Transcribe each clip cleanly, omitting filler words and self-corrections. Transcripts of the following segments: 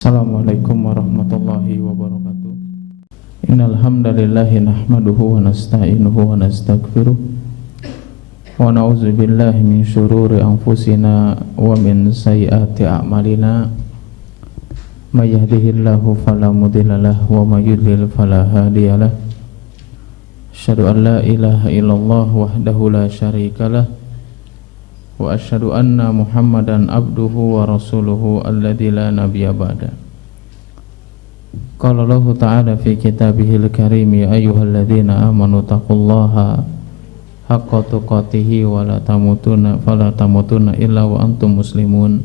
Assalamualaikum warahmatullahi wabarakatuh. Innal hamdalillahi nahmaduhu wa nasta'inuhu wa nastaghfiruh wa na'udzu billahi min syururi anfusina wa min sayyiati a'malina. May yahdihillahu fala mudilla lahu wa may yudlil fala hadiyalah. Asyhadu an la ilaha illallah wahdahu la syarikalah wa asyhadu anna Muhammadan abduhu wa rasuluhu alladzi la nabiyya ba'da. Qala Allah ta'ala fi kitabihil karim ya ayyuhalladzina amanu taqullaha haqqa tuqatih wa la tamutunna illa wa antum muslimun.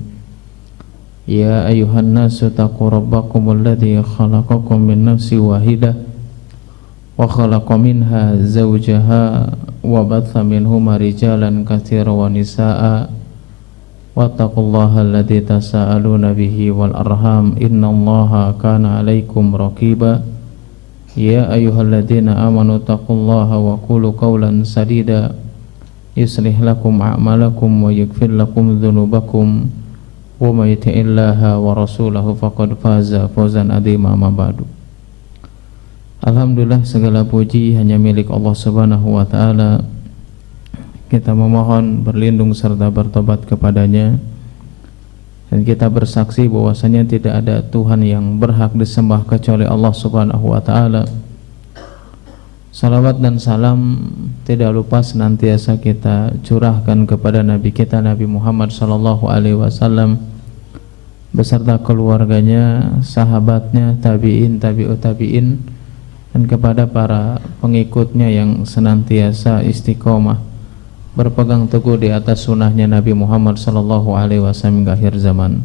Ya ayyuhan nasu taqu rabbakumul ladzi khalaqakum min nafsin wahidah wa khalaqa minha zawjaha wa batha minhuma rijalan katsiran wa nisaa'a wattaqullaha alladzi tasaaluna bihi wal arham innallaha kana 'alaikum raqiba. Ya ayyuhalladzina amanu taqullaha wa qulu qawlan sadida yuslih lakum a'malakum wa yaghfir lakum dzunubakum wa may yuti'illaha wa rasulahu faqad faza fawzan 'azima. Ma ba'du. Alhamdulillah, segala puji hanya milik Allah Subhanahu wa ta'ala. Kita memohon berlindung serta bertobat kepadanya, dan kita bersaksi bahwasanya tidak ada Tuhan yang berhak disembah kecuali Allah Subhanahu wa ta'ala. Salawat dan salam tidak lupa senantiasa kita curahkan kepada Nabi kita Nabi Muhammad sallallahu alaihi wasallam beserta keluarganya, sahabatnya, tabi'in, tabi'ut tabi'in, dan kepada para pengikutnya yang senantiasa istiqomah berpegang teguh di atas sunnahnya Nabi Muhammad sallallahu alaihi wasallam hingga akhir zaman.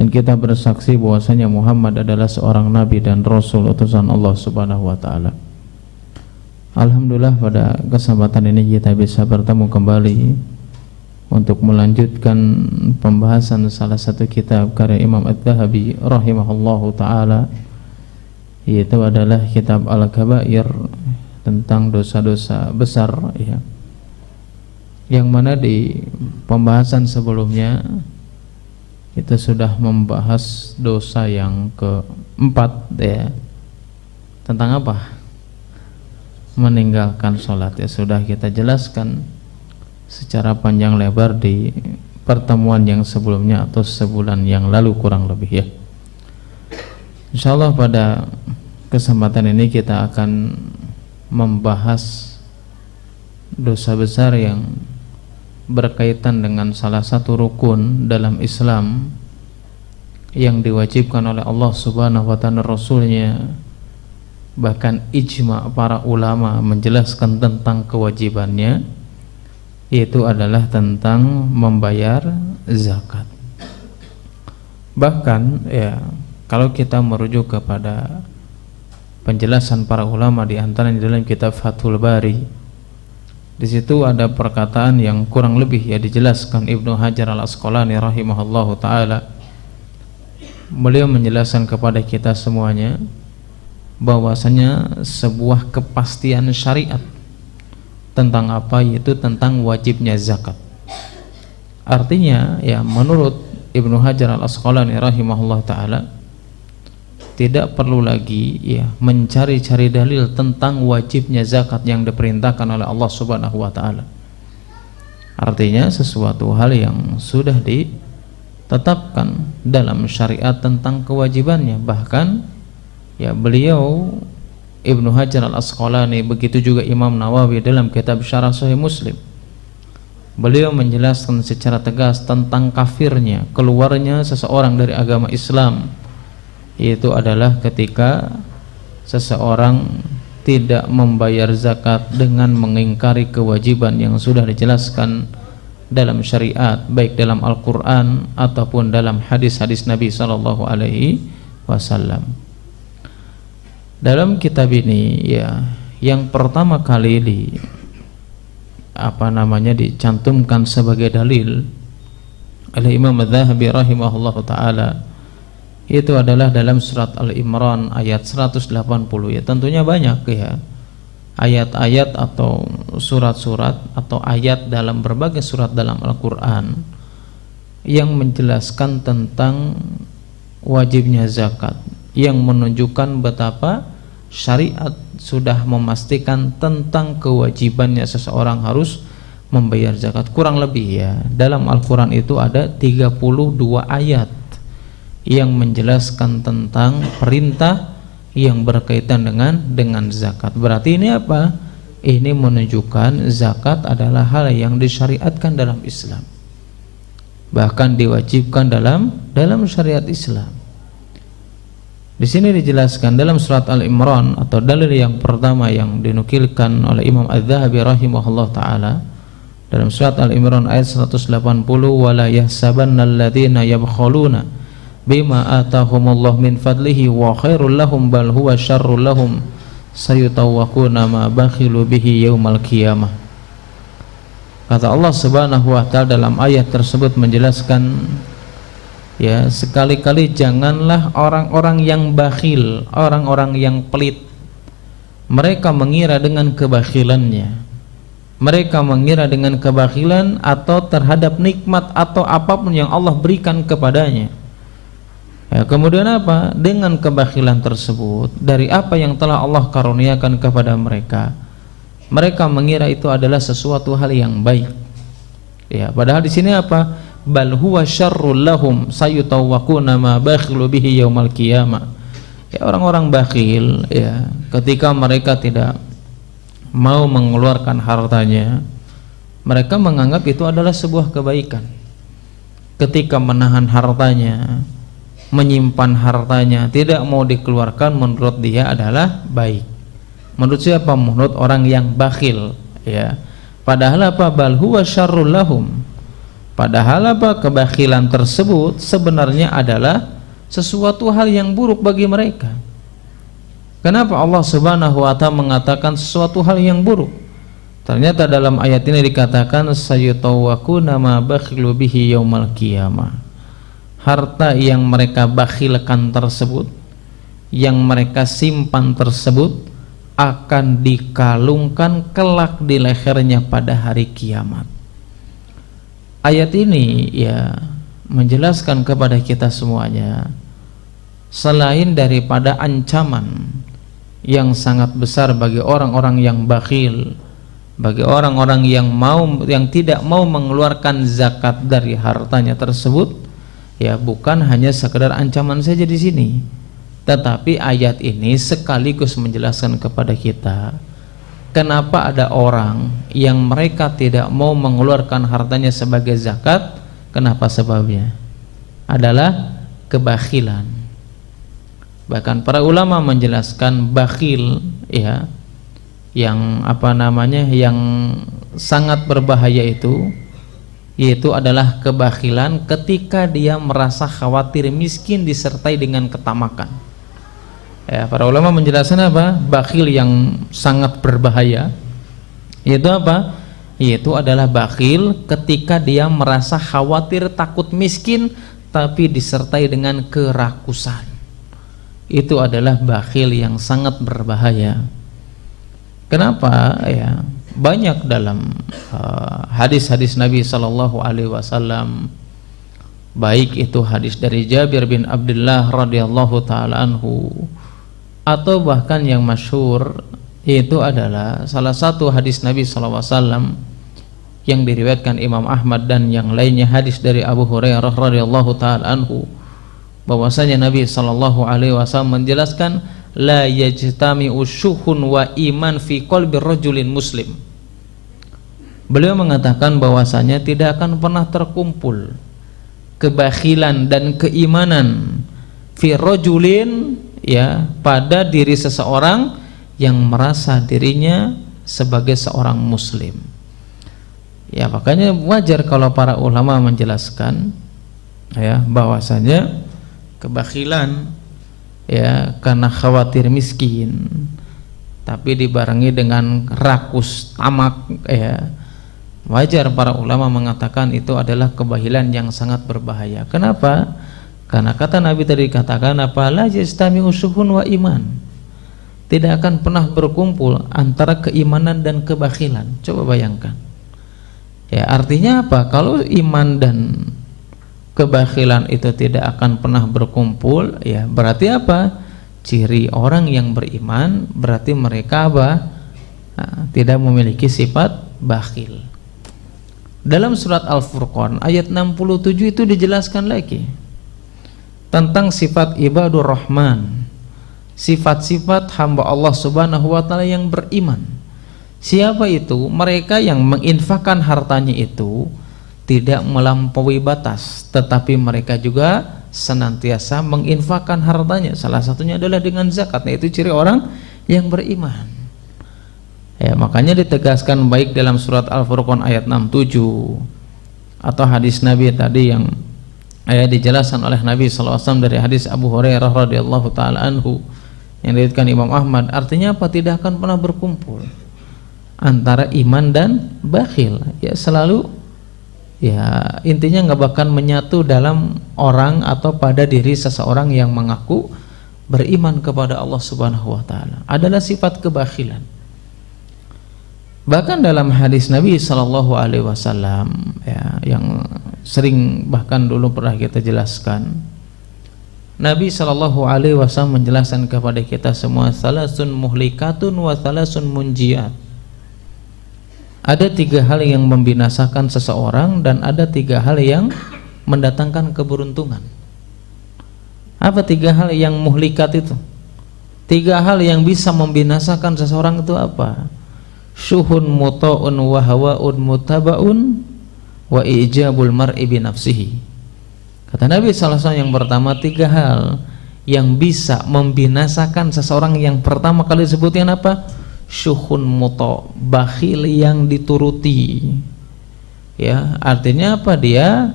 Dan kita bersaksi bahwasanya Muhammad adalah seorang nabi dan rasul utusan Allah Subhanahu wa taala. Alhamdulillah, pada kesempatan ini kita bisa bertemu kembali untuk melanjutkan pembahasan salah satu kitab karya Imam Adz-Dzahabi rahimahullahu taala, yaitu adalah kitab Al-Kabair, tentang dosa-dosa besar, ya. Yang mana di pembahasan sebelumnya kita sudah membahas dosa yang keempat, ya. Tentang apa? Meninggalkan sholat, ya. Sudah kita jelaskan secara panjang lebar di pertemuan yang sebelumnya atau sebulan yang lalu kurang lebih, ya. Insyaallah pada kesempatan ini kita akan membahas dosa besar yang berkaitan dengan salah satu rukun dalam Islam yang diwajibkan oleh Allah Subhanahu wa ta'ala, Rasulnya, bahkan ijma' para ulama menjelaskan tentang kewajibannya, yaitu adalah tentang membayar zakat. Bahkan, ya, kalau kita merujuk kepada penjelasan para ulama di antaranya dalam kitab Fathul Bari, di situ ada perkataan yang kurang lebih, ya, dijelaskan Ibnu Hajar Al-Asqalani rahimahullahu taala. Beliau menjelaskan kepada kita semuanya bahwasanya sebuah kepastian syariat tentang apa, yaitu tentang wajibnya zakat. Artinya, ya, menurut Ibnu Hajar Al-Asqalani rahimahullah ta'ala, tidak perlu lagi, ya, mencari-cari dalil tentang wajibnya zakat yang diperintahkan oleh Allah Subhanahu wa ta'ala. Artinya sesuatu hal yang sudah ditetapkan dalam syariat tentang kewajibannya. Bahkan, ya, beliau Ibnu Hajar Al-Asqalani, begitu juga Imam Nawawi dalam kitab Syarah Sahih Muslim, beliau menjelaskan secara tegas tentang kafirnya, keluarnya seseorang dari agama Islam, yaitu adalah ketika seseorang tidak membayar zakat dengan mengingkari kewajiban yang sudah dijelaskan dalam syariat, baik dalam Al-Quran ataupun dalam hadis-hadis Nabi sallallahu alaihi wasallam. Dalam kitab ini, ya, yang pertama kali dicantumkan sebagai dalil oleh Imam Adz-Dzahabi rahimahullahu taala, itu adalah dalam surat Al-Imran ayat 180, ya. Tentunya banyak, ya, ayat-ayat atau surat-surat atau ayat dalam berbagai surat dalam Al-Quran yang menjelaskan tentang wajibnya zakat, yang menunjukkan betapa syariat sudah memastikan tentang kewajibannya seseorang harus membayar zakat. Kurang lebih ya, dalam Al-Quran itu ada 32 ayat yang menjelaskan tentang perintah yang berkaitan dengan zakat. Berarti ini apa? Ini menunjukkan zakat adalah hal yang disyariatkan dalam Islam, bahkan diwajibkan dalam syariat Islam. Di sini dijelaskan dalam surat Al-Imran, atau dalil yang pertama yang dinukilkan oleh Imam Az-Zahabi rahimahullah taala, dalam surat Al-Imran ayat 180, wala yahsabannal ladzina yabkhuluna bima atahumullah min fadlihi wa khairul lahum bal huwa syarrul lahum sayutawwaquna ma bakhilu bihi yaumal qiyamah. Kata Allah Subhanahu wa taala dalam ayat tersebut menjelaskan, ya, sekali-kali janganlah orang-orang yang bakhil, orang-orang yang pelit, mereka mengira dengan kebakhilannya, mereka mengira dengan kebakhilan atau terhadap nikmat atau apapun yang Allah berikan kepadanya. Ya, kemudian apa? Dengan kebakhilan tersebut dari apa yang telah Allah karuniakan kepada mereka, mereka mengira itu adalah sesuatu hal yang baik. Ya, padahal di sini apa? Bal huwa syarrul lahum sayutawwaquna ma bakhilu bihi yaumal qiyamah. Ya, orang-orang bakhil, ya, ketika mereka tidak mau mengeluarkan hartanya, mereka menganggap itu adalah sebuah kebaikan. Ketika menahan hartanya, menyimpan hartanya, tidak mau dikeluarkan, menurut dia adalah baik. Menurut siapa? Menurut orang yang bakhil, ya. Padahal apa? Bal huwa syarrul lahum. Padahal apa? Kebakhilan tersebut sebenarnya adalah sesuatu hal yang buruk bagi mereka. Kenapa Allah Subhanahu wa taala mengatakan sesuatu hal yang buruk? Ternyata dalam ayat ini dikatakan sayutawwaquna ma bakhilu bihi yaumal qiyamah. Harta yang mereka bakhilkan tersebut, yang mereka simpan tersebut, akan dikalungkan kelak di lehernya pada hari kiamat. Ayat ini ya menjelaskan kepada kita semuanya, selain daripada ancaman yang sangat besar bagi orang-orang yang bakhil, bagi orang-orang yang tidak mau mengeluarkan zakat dari hartanya tersebut, ya, bukan hanya sekedar ancaman saja di sini, tetapi ayat ini sekaligus menjelaskan kepada kita kenapa ada orang yang mereka tidak mau mengeluarkan hartanya sebagai zakat. Kenapa sebabnya? Adalah kebakhilan. Bahkan para ulama menjelaskan bakhil, ya, yang yang sangat berbahaya itu, yaitu adalah kebakhilan ketika dia merasa khawatir miskin disertai dengan ketamakan. Ya, para ulama menjelaskan apa? Bakhil yang sangat berbahaya yaitu apa? Yaitu adalah bakhil ketika dia merasa khawatir takut miskin tapi disertai dengan kerakusan. Itu adalah bakhil yang sangat berbahaya. Kenapa? Ya, banyak dalam hadis-hadis Nabi Sallallahu Alaihi Wasallam, baik itu hadis dari Jabir bin Abdullah radhiyallahu taala anhu, atau bahkan yang masyhur yaitu adalah salah satu hadis Nabi Sallallahu Alaihi Wasallam yang diriwayatkan Imam Ahmad dan yang lainnya, hadis dari Abu Hurairah radhiyallahu taala anhu, bahwasanya Nabi Sallallahu Alaihi Wasallam menjelaskan, la yajtami'u syuhun wa iman fi qalbi rajulin muslim. Beliau mengatakan bahwasanya tidak akan pernah terkumpul kebakhilan dan keimanan fi rajulin, ya, pada diri seseorang yang merasa dirinya sebagai seorang muslim. Ya, makanya wajar kalau para ulama menjelaskan, ya, bahwasanya kebakhilan, ya, karena khawatir miskin tapi dibarengi dengan rakus tamak, ya, wajar para ulama mengatakan itu adalah kebakhilan yang sangat berbahaya. Kenapa? Karena kata Nabi tadi katakan apa? La yastami'u syuhun wa iman. Tidak akan pernah berkumpul antara keimanan dan kebakhilan. Coba bayangkan. Ya, artinya apa? Kalau iman dan kebakhilan itu tidak akan pernah berkumpul, ya berarti apa? Ciri orang yang beriman berarti mereka apa? Tidak memiliki sifat bakhil. Dalam surat Al-Furqan ayat 67 itu dijelaskan lagi tentang sifat ibadur rahman, sifat-sifat hamba Allah Subhanahu wa taala yang beriman. Siapa itu? Mereka yang menginfakkan hartanya itu tidak melampaui batas, tetapi mereka juga senantiasa menginfakkan hartanya. Salah satunya adalah dengan zakat. Nah, itu ciri orang yang beriman. Ya, makanya ditegaskan baik dalam surat Al-Furqan ayat 67 atau hadis Nabi tadi yang dijelaskan oleh Nabi SAW dari hadis Abu Hurairah radhiyallahu taala anhu yang diriwayatkan Imam Ahmad. Artinya apa? Tidak akan pernah berkumpul antara iman dan bakhil. Ya selalu, ya intinya nggak bakal menyatu dalam orang atau pada diri seseorang yang mengaku beriman kepada Allah Subhanahu wa taala adalah sifat kebakhilan. Bahkan dalam hadis Nabi Shallallahu Alaihi Wasallam, ya, yang sering bahkan dulu pernah kita jelaskan, Nabi Shallallahu Alaihi Wasallam menjelaskan kepada kita semua, salasun muhlikatun wa salasun munjiat. Ada 3 hal yang membinasakan seseorang dan ada 3 hal yang mendatangkan keberuntungan. Apa 3 hal yang muhlikat itu? 3 hal yang bisa membinasakan seseorang itu apa? Syuhun muta'un wa hawa'un mutaba'un wa ijabul mar'i bi nafsihi. Kata Nabi SAW yang pertama 3 hal yang bisa membinasakan seseorang. Yang pertama kali disebutkan apa? Syuhun muta', bakhil yang dituruti. Ya, artinya apa? Dia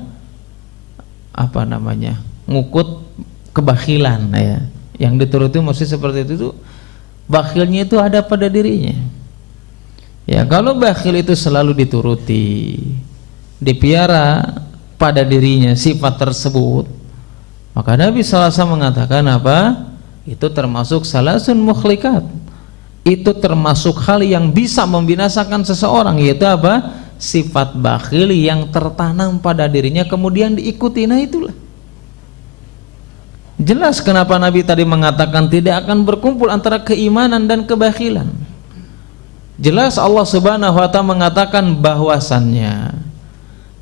apa namanya? Ngukut kebakhilan, ya. Yang dituruti mesti seperti itu. Bakhilnya itu ada pada dirinya. Ya, kalau bakhil itu selalu dituruti, dipiara pada dirinya sifat tersebut, maka Nabi SAW mengatakan apa? Itu termasuk salasun mukhlikat. Itu termasuk hal yang bisa membinasakan seseorang, yaitu apa? Sifat bakhil yang tertanam pada dirinya kemudian diikuti. Nah, itulah jelas kenapa Nabi tadi mengatakan tidak akan berkumpul antara keimanan dan kebakhilan. Jelas Allah Subhanahu wa taala mengatakan bahwasannya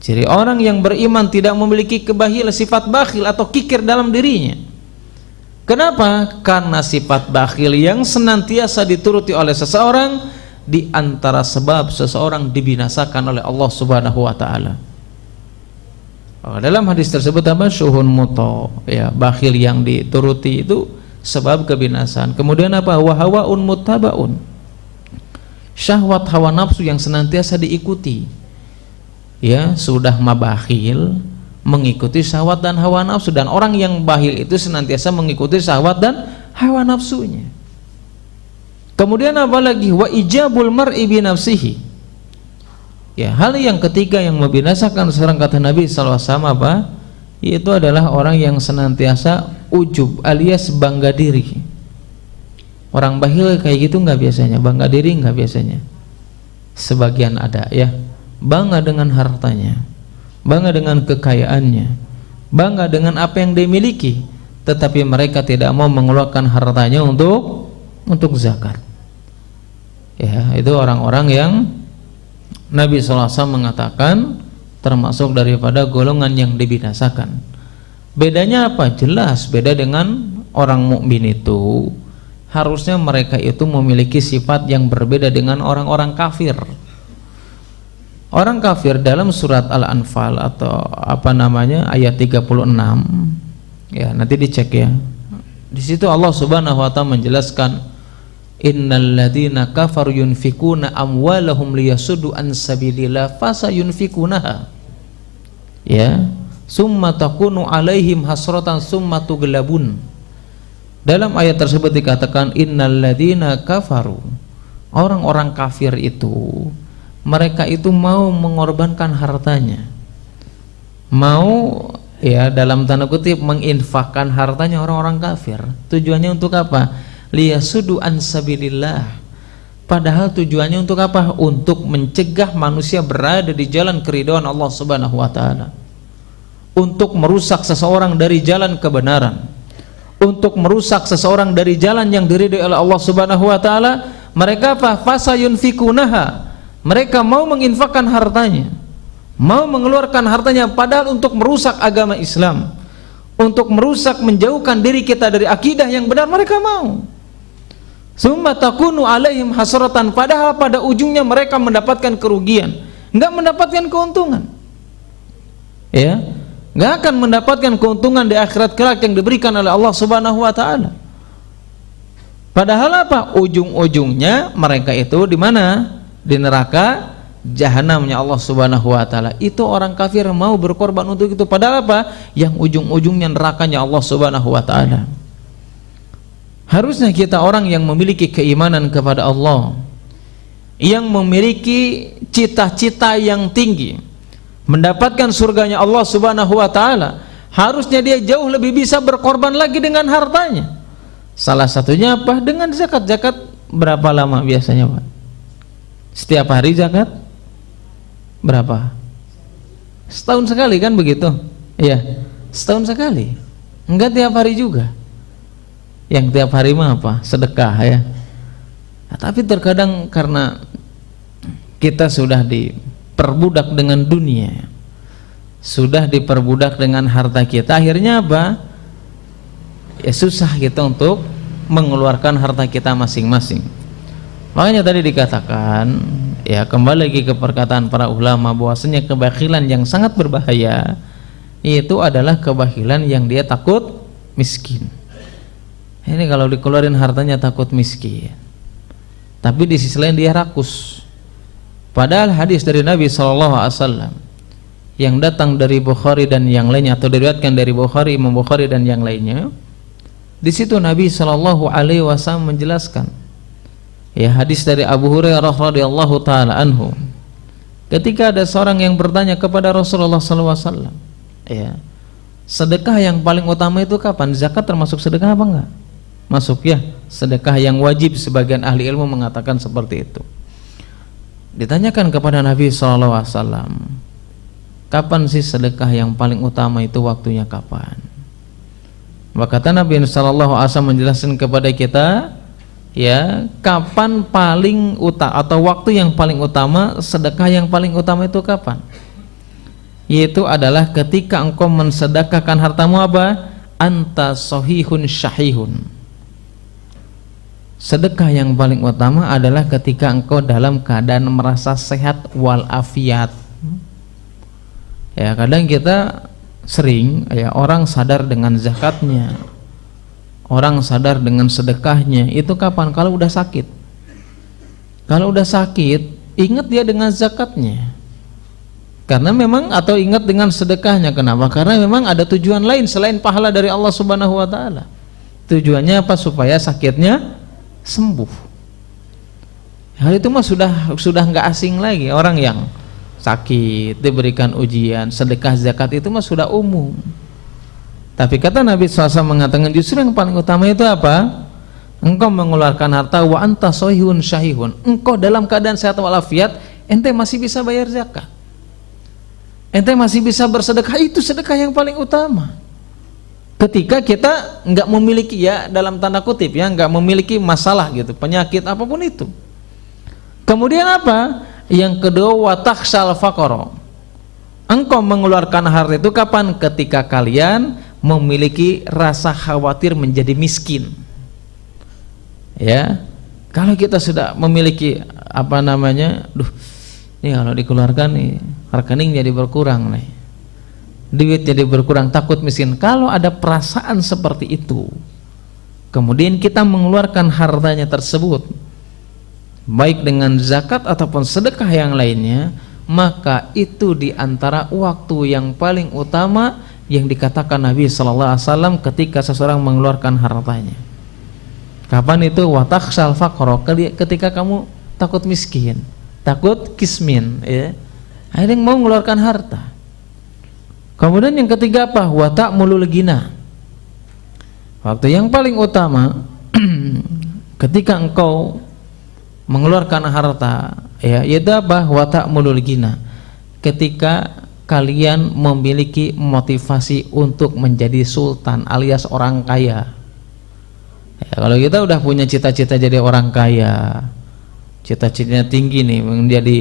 ciri orang yang beriman tidak memiliki kebakhil, sifat bakhil atau kikir dalam dirinya. Kenapa? Karena sifat bakhil yang senantiasa dituruti oleh seseorang di antara sebab seseorang dibinasakan oleh Allah Subhanahu wa taala. Dalam hadis tersebut apa? Syuhun muta, ya, bakhil yang dituruti itu sebab kebinasaan. Kemudian apa? Wa hawaun muttabaun, syahwat hawa nafsu yang senantiasa diikuti. Ya, sudah mabakhil mengikuti syahwat dan hawa nafsu, dan orang yang bakhil itu senantiasa mengikuti syahwat dan hawa nafsunya. Kemudian apa lagi? Wa ijabul mar'i bi nafsihi. Ya, hal yang ketiga yang membinasakan seorang, kata Nabi SAW apa? Itu adalah orang yang senantiasa ujub alias bangga diri. Orang bakhil kayak gitu nggak biasanya, bangga diri nggak biasanya. Sebagian ada, ya, bangga dengan hartanya, bangga dengan kekayaannya, bangga dengan apa yang dia miliki, tetapi mereka tidak mau mengeluarkan hartanya untuk zakat. Ya, itu orang-orang yang Nabi SAW mengatakan termasuk daripada golongan yang dibinasakan. Bedanya apa? Jelas beda dengan orang mukmin itu. Harusnya mereka itu memiliki sifat yang berbeda dengan orang-orang kafir. Orang kafir dalam surat Al-Anfal atau apa namanya ayat 36, ya nanti dicek ya. Di situ Allah Subhanahu wa taala menjelaskan, innalladzina kafaru yunfikuna amwalahum liyasuddu an sabilillah fasayunfikunaha, ya, summa takunu alaihim hasratan summa tughlabun. Dalam ayat tersebut dikatakan innalladzina kafaru, orang-orang kafir itu mereka itu mau mengorbankan hartanya, mau, ya, dalam tanda kutip menginfakkan hartanya orang-orang kafir. Tujuannya untuk apa? Liyasuddu an sabilillah. Padahal tujuannya untuk apa? Untuk mencegah manusia berada di jalan keridhaan Allah Subhanahu wa taala. untuk merusak seseorang dari jalan kebenaran, untuk merusak seseorang dari jalan yang diridhai oleh Allah Subhanahu wa taala, mereka apa? Fasayunfikunaha. Mereka mau menginfakkan hartanya, mau mengeluarkan hartanya padahal untuk merusak agama Islam, untuk merusak, menjauhkan diri kita dari akidah yang benar, mereka mau. Summa takunu alaihim hasratan, padahal pada ujungnya mereka mendapatkan kerugian, enggak mendapatkan keuntungan. Ya, enggak akan mendapatkan keuntungan di akhirat kelak yang diberikan oleh Allah Subhanahu wa taala. Padahal apa? Ujung-ujungnya mereka itu di mana? Di neraka jahanamnya Allah Subhanahu wa taala. Itu orang kafir mau berkorban untuk itu, padahal apa? Yang ujung-ujungnya nerakanya Allah Subhanahu wa taala. Harusnya kita orang yang memiliki keimanan kepada Allah, yang memiliki cita-cita yang tinggi, mendapatkan surganya Allah Subhanahu wa taala, harusnya dia jauh lebih bisa berkorban lagi dengan hartanya. Salah satunya apa? Dengan zakat. Zakat berapa lama biasanya, Pak? Setiap hari zakat? Berapa? Setahun sekali kan begitu? Iya, setahun sekali. Enggak tiap hari juga. Yang tiap hari mah apa? Sedekah ya. Nah, tapi terkadang karena kita sudah diperbudak dengan dunia, sudah diperbudak dengan harta kita, akhirnya apa? Ya susah kita untuk mengeluarkan harta kita masing-masing. Makanya tadi dikatakan, ya kembali lagi ke perkataan para ulama bahwasanya kebakilan yang sangat berbahaya itu adalah kebakilan yang dia takut miskin. Ini kalau dikeluarin hartanya takut miskin, tapi di sisi lain dia rakus. Padahal hadis dari Nabi SAW yang datang dari Bukhari dan yang lainnya, atau diriwayatkan dari Bukhari, Imam Bukhari dan yang lainnya, di situ Nabi SAW menjelaskan, ya hadis dari Abu Hurairah radhiyallahu taala anhu, ketika ada seorang yang bertanya kepada Rasulullah SAW, ya sedekah yang paling utama itu kapan? Zakat termasuk sedekah apa enggak? Masuk ya, sedekah yang wajib, sebagian ahli ilmu mengatakan seperti itu. Ditanyakan kepada Nabi SAW, kapan sih sedekah yang paling utama itu, waktunya kapan? Maka kata Nabi SAW menjelaskan kepada kita, ya kapan paling utama atau waktu yang paling utama, sedekah yang paling utama itu kapan? Yaitu adalah ketika engkau mensedekahkan hartamu apa? Anta sahihun syahihun. Sedekah yang paling utama adalah ketika engkau dalam keadaan merasa sehat walafiat. Ya kadang kita sering, ya orang sadar dengan zakatnya, orang sadar dengan sedekahnya, itu kapan? Kalau udah sakit. Kalau udah sakit, ingat dia dengan zakatnya. Karena memang, atau ingat dengan sedekahnya. Kenapa? Karena memang ada tujuan lain selain pahala dari Allah Subhanahu wa taala. Tujuannya apa? Supaya sakitnya sembuh. Hal itu mah sudah nggak asing lagi. Orang yang sakit diberikan ujian, sedekah zakat itu mah sudah umum. Tapi kata Nabi SAW mengatakan justru yang paling utama itu apa? Engkau mengeluarkan harta wa anta sahihun syahihun. Engkau dalam keadaan sehat walafiat, ente masih bisa bayar zakat, ente masih bisa bersedekah. Itu sedekah yang paling utama. Ketika kita nggak memiliki, ya dalam tanda kutip ya, nggak memiliki masalah gitu, penyakit apapun itu. Kemudian apa? Yang kedua, watakhsal faqara. Engkau mengeluarkan harta itu kapan? Ketika kalian memiliki rasa khawatir menjadi miskin. Ya, kalau kita sudah memiliki apa namanya, ini kalau dikeluarkan nih rekening jadi berkurang nih, duit jadi berkurang, takut miskin. Kalau ada perasaan seperti itu, kemudian kita mengeluarkan hartanya tersebut, baik dengan zakat ataupun sedekah yang lainnya, maka itu diantara waktu yang paling utama yang dikatakan Nabi SAW ketika seseorang mengeluarkan hartanya. Kapan itu? Watakhsal faqra, ketika kamu takut miskin, takut kismin, ya, akhirnya mau mengeluarkan harta. Kemudian yang ketiga apa? Wa ta'mulul ghina. Waktu yang paling utama ketika engkau mengeluarkan harta, ya, yaitu apa? Wa ta'mulul ghina. Ketika kalian memiliki motivasi untuk menjadi sultan alias orang kaya. Ya, kalau kita udah punya cita-cita jadi orang kaya, cita-citanya tinggi nih menjadi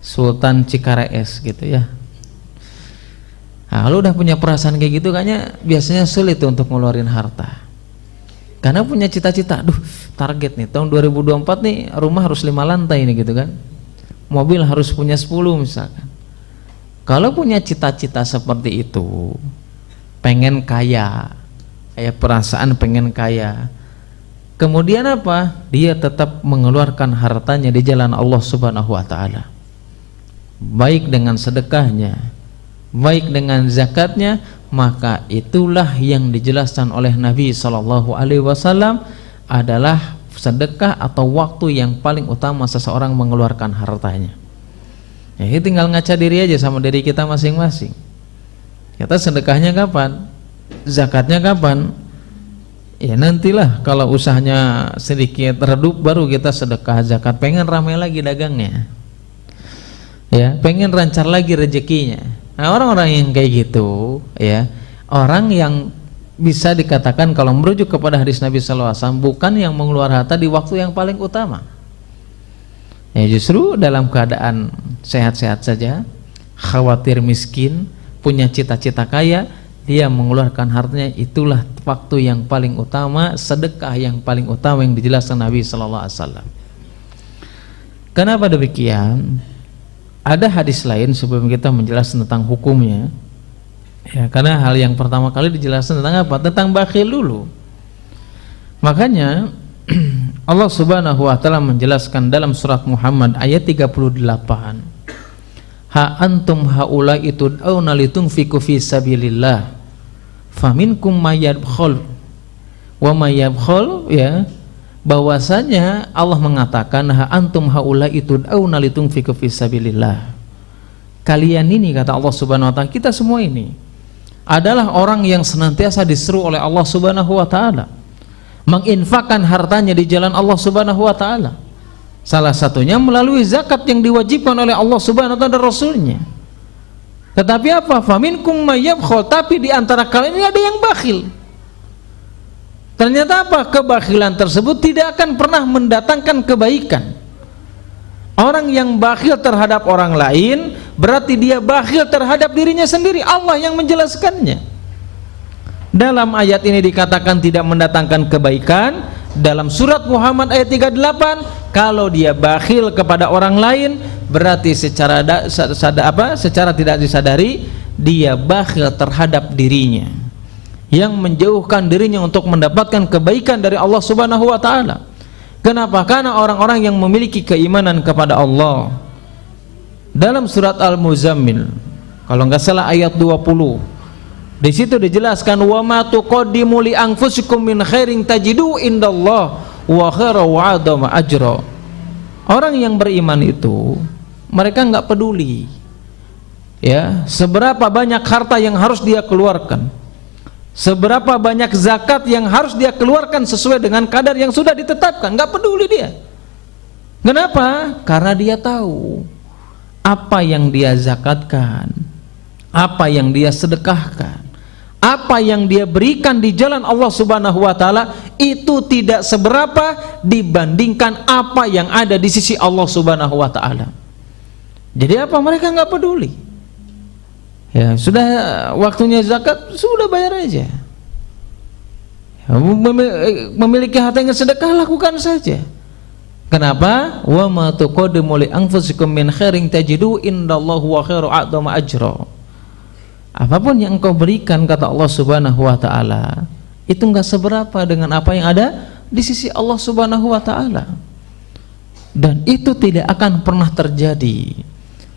Sultan Cikares gitu ya. Nah, kalau udah punya perasaan kayak gitu kayaknya biasanya sulit untuk ngeluarin harta. Karena punya cita-cita, aduh target nih tahun 2024 nih rumah harus 5 lantai nih gitu kan. Mobil harus punya 10 misalkan. Kalau punya cita-cita seperti itu, pengen kaya, kayak perasaan pengen kaya, kemudian apa? Dia tetap mengeluarkan hartanya di jalan Allah Subhanahu wa taala. Baik dengan sedekahnya, baik dengan zakatnya, maka itulah yang dijelaskan oleh Nabi SAW adalah sedekah atau waktu yang paling utama seseorang mengeluarkan hartanya. Ya, tinggal ngaca diri aja sama diri kita masing-masing. Kita sedekahnya kapan? Zakatnya kapan? Ya nantilah kalau usahanya sedikit redup baru kita sedekah zakat. Pengen ramai lagi dagangnya, ya pengen lancar lagi rezekinya. Nah, orang-orang yang kayak gitu, ya orang yang bisa dikatakan kalau merujuk kepada hadis Nabi SAW bukan yang mengeluarkan harta di waktu yang paling utama. Ya justru dalam keadaan sehat-sehat saja, khawatir miskin, punya cita-cita kaya, dia mengeluarkan hartanya, itulah waktu yang paling utama, sedekah yang paling utama yang dijelaskan Nabi SAW. Kenapa demikian? Ada hadis lain sebelum kita menjelaskan tentang hukumnya. Ya, karena hal yang pertama kali dijelaskan tentang apa? Tentang bakhil dulu. Makanya Allah Subhanahu wa taala menjelaskan dalam surat Muhammad ayat 38. Ha antum haula tud'auna litunfiqu fi sabilillah faminkum mayyabkhul wa mayyabkhul, ya bahwasanya Allah mengatakan ha antum haula tud'auna litunfiqu fi sabilillah. Kalian ini, kata Allah Subhanahu wa taala, kita semua ini adalah orang yang senantiasa diseru oleh Allah Subhanahu wa taala menginfakkan hartanya di jalan Allah Subhanahu wa taala. Salah satunya melalui zakat yang diwajibkan oleh Allah Subhanahu wa taala dan Rasulnya. Tetapi apa? Faminkum mayyabkhul, tapi di antara kalian ini ada yang bakhil. Ternyata apa? Kebakhilan tersebut tidak akan pernah mendatangkan kebaikan. Orang yang bakhil terhadap orang lain berarti dia bakhil terhadap dirinya sendiri. Allah yang menjelaskannya. Dalam ayat ini dikatakan tidak mendatangkan kebaikan. Dalam surat Muhammad ayat 38, kalau dia bakhil kepada orang lain berarti secara tidak disadari dia bakhil terhadap dirinya, yang menjauhkan dirinya untuk mendapatkan kebaikan dari Allah Subhanahu wa taala. Kenapa? Karena orang-orang yang memiliki keimanan kepada Allah, dalam surat Al-Muzammil kalau nggak salah ayat 20, di situ dijelaskan wa ma tuqaddimu li anfusikum min khairin tajidu indallah wa khairan wa adama ajra. Orang yang beriman itu mereka nggak peduli ya seberapa banyak harta yang harus dia keluarkan, seberapa banyak zakat yang harus dia keluarkan sesuai dengan kadar yang sudah ditetapkan, nggak peduli dia. Kenapa? Karena dia tahu apa yang dia zakatkan, apa yang dia sedekahkan, apa yang dia berikan di jalan Allah Subhanahu wa taala itu tidak seberapa dibandingkan apa yang ada di sisi Allah Subhanahu wa taala. Jadi apa? Mereka nggak peduli. Ya, sudah waktunya zakat, sudah bayar aja. Memiliki harta yang sedekah, lakukan saja. Kenapa? Wa ma tuqaddimu li anfusikum min khairin tajidu indallahi wa khairu a'dama ajra. Apapun yang engkau berikan, kata Allah Subhanahu wa taala, itu enggak seberapa dengan apa yang ada di sisi Allah Subhanahu wa taala. Dan itu tidak akan pernah terjadi.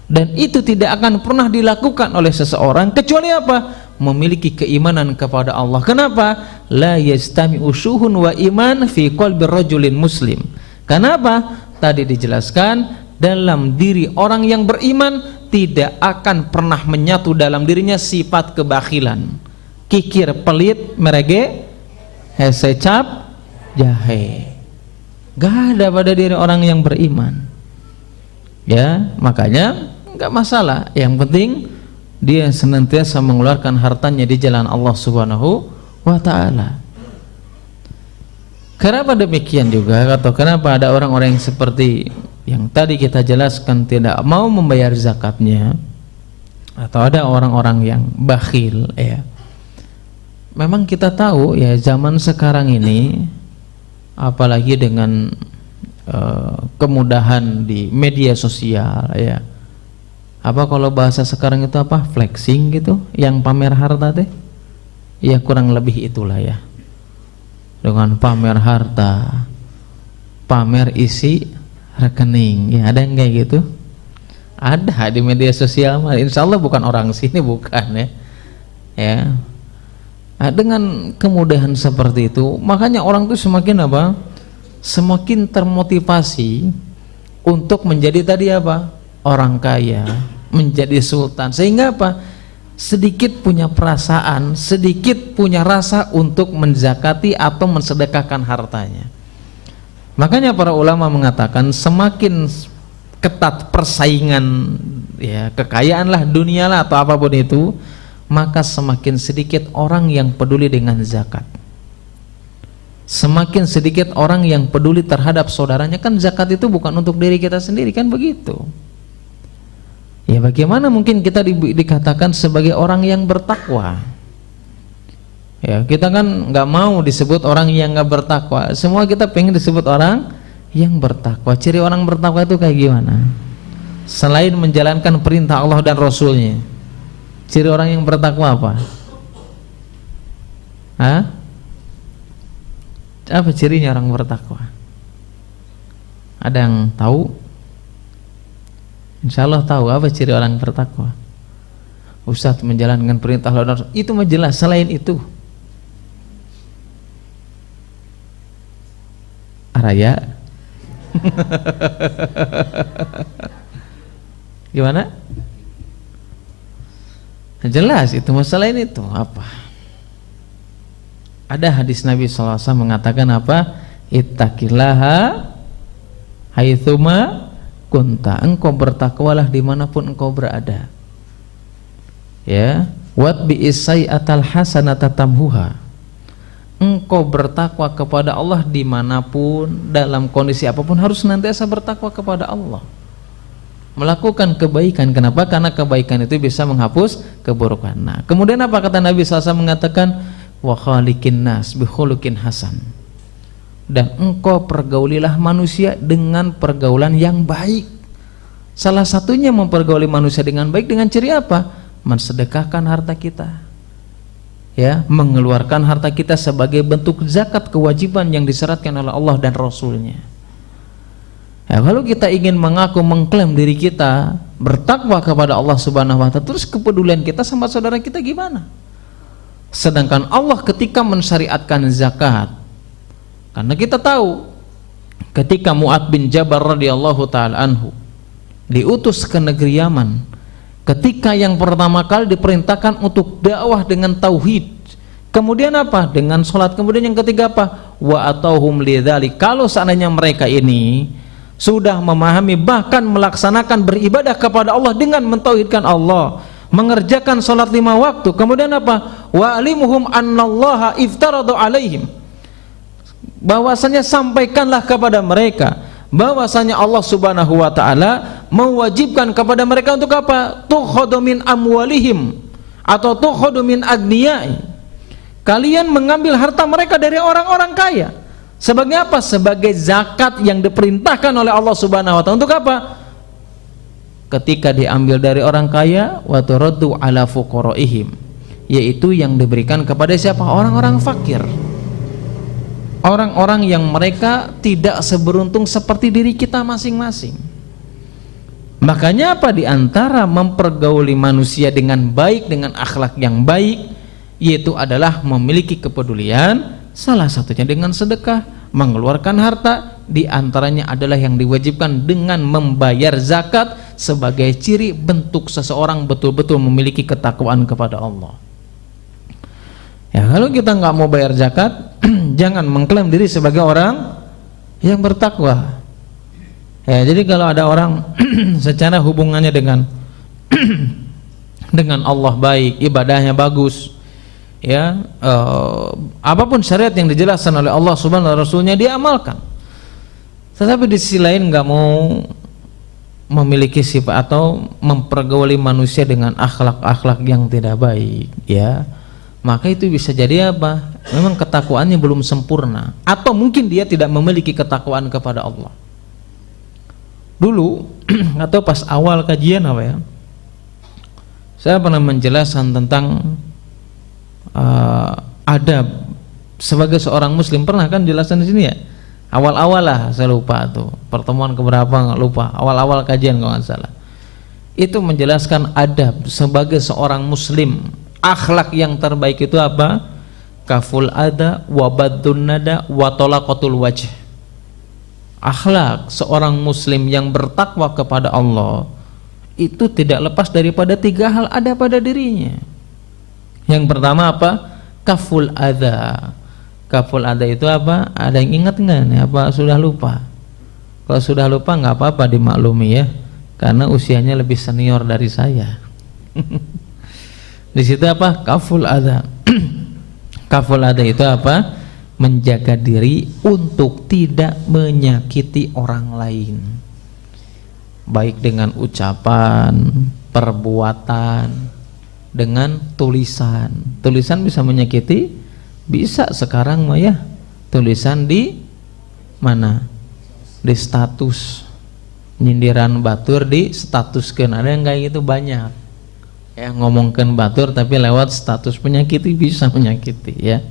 Dan itu tidak akan pernah dilakukan oleh seseorang kecuali apa? Memiliki keimanan kepada Allah. Kenapa? La yastami'u syuhun wa iman fi qalbi rajulin muslim. Kenapa? Tadi dijelaskan dalam diri orang yang beriman tidak akan pernah menyatu dalam dirinya sifat kebakhilan, kikir, pelit, merege, hesecap, jahe. Gak ada pada diri orang yang beriman. Ya, makanya nggak masalah. Yang penting dia senantiasa mengeluarkan hartanya di jalan Allah Subhanahu wa ta'ala. Kenapa demikian juga, atau kenapa ada orang-orang yang seperti yang tadi kita jelaskan tidak mau membayar zakatnya, atau ada orang-orang yang bakhil ya. Memang kita tahu ya, zaman sekarang ini apalagi dengan kemudahan di media sosial ya, apa kalau bahasa sekarang itu apa, flexing gitu, yang pamer harta teh ya, kurang lebih itulah ya, dengan pamer harta, pamer isi rekening ya, ada yang kayak gitu, ada di media sosial. Insya Allah bukan orang sini, bukan ya ya. Nah, dengan kemudahan seperti itu, makanya orang tuh semakin apa, semakin termotivasi untuk menjadi tadi apa, orang kaya, menjadi sultan, sehingga apa, sedikit punya perasaan, sedikit punya rasa untuk menzakati atau mensedekahkan hartanya. Makanya para ulama mengatakan semakin ketat persaingan ya, kekayaan lah, dunia lah, atau apapun itu, maka semakin sedikit orang yang peduli dengan zakat, semakin sedikit orang yang peduli terhadap saudaranya. Kan zakat itu bukan untuk diri kita sendiri, kan begitu ya. Bagaimana mungkin kita dikatakan sebagai orang yang bertakwa ya? Kita kan nggak mau disebut orang yang nggak bertakwa, semua kita pengen disebut orang yang bertakwa. Ciri orang bertakwa itu kayak gimana? Selain menjalankan perintah Allah dan Rasulnya, ciri orang yang bertakwa apa? Hah? Apa cirinya orang bertakwa? Ada yang tahu? Insya Allah tahu apa ciri orang bertakwa. Ustaz, menjalankan perintah Allah dan Rasul, itu mah jelas. Selain itu, Araya gimana? Jelas itu. Masalah ini tuh apa? Ada hadis Nabi SAW mengatakan apa? Ittaqillaha haitsuma kunta, engkau bertakwalah dimanapun engkau berada ya. Watbi'is sayyi'atal hasanata tamhuha, engkau bertakwa kepada Allah dimanapun, dalam kondisi apapun harus senantiasa bertakwa kepada Allah, melakukan kebaikan. Kenapa? Karena kebaikan itu bisa menghapus keburukan. Nah, kemudian apa kata Nabi SAW mengatakan, wa khaliqin nas bi khuluqin hasan, dan engkau pergaulilah manusia dengan pergaulan yang baik. Salah satunya mempergauli manusia dengan baik dengan ciri apa? Mensedekahkan harta kita ya, mengeluarkan harta kita sebagai bentuk zakat, kewajiban yang disyaratkan oleh Allah dan Rasulnya. Ya, kalau kita ingin mengaku, mengklaim diri kita bertakwa kepada Allah Subhanahu wa ta'ala, terus kepedulian kita sama saudara kita gimana? Sedangkan Allah ketika mensyariatkan zakat, karena kita tahu ketika Mu'adz bin Jabal radhiyallahu ta'ala anhu diutus ke negeri Yaman, ketika yang pertama kali diperintahkan untuk dakwah dengan tauhid, kemudian apa? Dengan sholat, kemudian yang ketiga apa? Wa atauhum lidzalik, kalau seandainya mereka ini sudah memahami bahkan melaksanakan beribadah kepada Allah dengan mentauhidkan Allah, mengerjakan sholat 5 waktu, kemudian apa? Wa alimuhum annallaha iftaradu alaihim, bahwasanya sampaikanlah kepada mereka bahwasanya Allah Subhanahu wa ta'ala mewajibkan kepada mereka untuk apa? Tukhadu min amwalihim atau tukhadu min aghniyai, kalian mengambil harta mereka dari orang-orang kaya. Sebagai apa? Sebagai zakat yang diperintahkan oleh Allah Subhanahu wa ta'ala. Untuk apa? Ketika diambil dari orang kaya, wa turaddu ala fuqaraihim, yaitu yang diberikan kepada siapa? Orang-orang fakir, orang-orang yang mereka tidak seberuntung seperti diri kita masing-masing. Makanya apa? Di antara mempergauli manusia dengan baik, dengan akhlak yang baik, yaitu adalah memiliki kepedulian, salah satunya dengan sedekah, mengeluarkan harta. Di antaranya adalah yang diwajibkan dengan membayar zakat sebagai ciri bentuk seseorang betul-betul memiliki ketakwaan kepada Allah. Ya, kalau kita nggak mau bayar zakat, jangan mengklaim diri sebagai orang yang bertakwa. Ya, jadi kalau ada orang secara hubungannya dengan dengan Allah baik, ibadahnya bagus, ya, apapun syariat yang dijelaskan oleh Allah Subhanahu wa Rasulnya dia amalkan. Tetapi di sisi lain nggak mau memiliki sifat atau mempergauli manusia dengan akhlak-akhlak yang tidak baik, ya, maka itu bisa jadi apa? Memang ketakwaannya belum sempurna, atau mungkin dia tidak memiliki ketakwaan kepada Allah. Dulu atau pas awal kajian apa ya, saya pernah menjelaskan tentang adab sebagai seorang muslim. Pernah kan jelasan di sini ya? Awal-awal lah, saya lupa tuh pertemuan keberapa, nggak lupa. Awal-awal kajian kalau nggak salah. Itu menjelaskan adab sebagai seorang muslim. Akhlak yang terbaik itu apa? Kaful ada, wabadun nada, watolaqatul wajh. Akhlak seorang muslim yang bertakwa kepada Allah itu tidak lepas daripada 3 hal ada pada dirinya. Yang pertama apa? Kaful adha. Kaful adha itu apa? Ada yang ingat nggak nih? Apa sudah lupa? Kalau sudah lupa nggak apa-apa, dimaklumi ya, karena usianya lebih senior dari saya. Di situ apa? Kaful adha. Kaful adha itu apa? Menjaga diri untuk tidak menyakiti orang lain, baik dengan ucapan, perbuatan, dengan tulisan. Tulisan bisa menyakiti, bisa sekarang mah ya, tulisan di mana? Di status, nyindiran batur di statuskeun. Ada yang kayak gitu banyak. Ya, ngomongkan batur tapi lewat status, menyakiti, bisa menyakiti ya.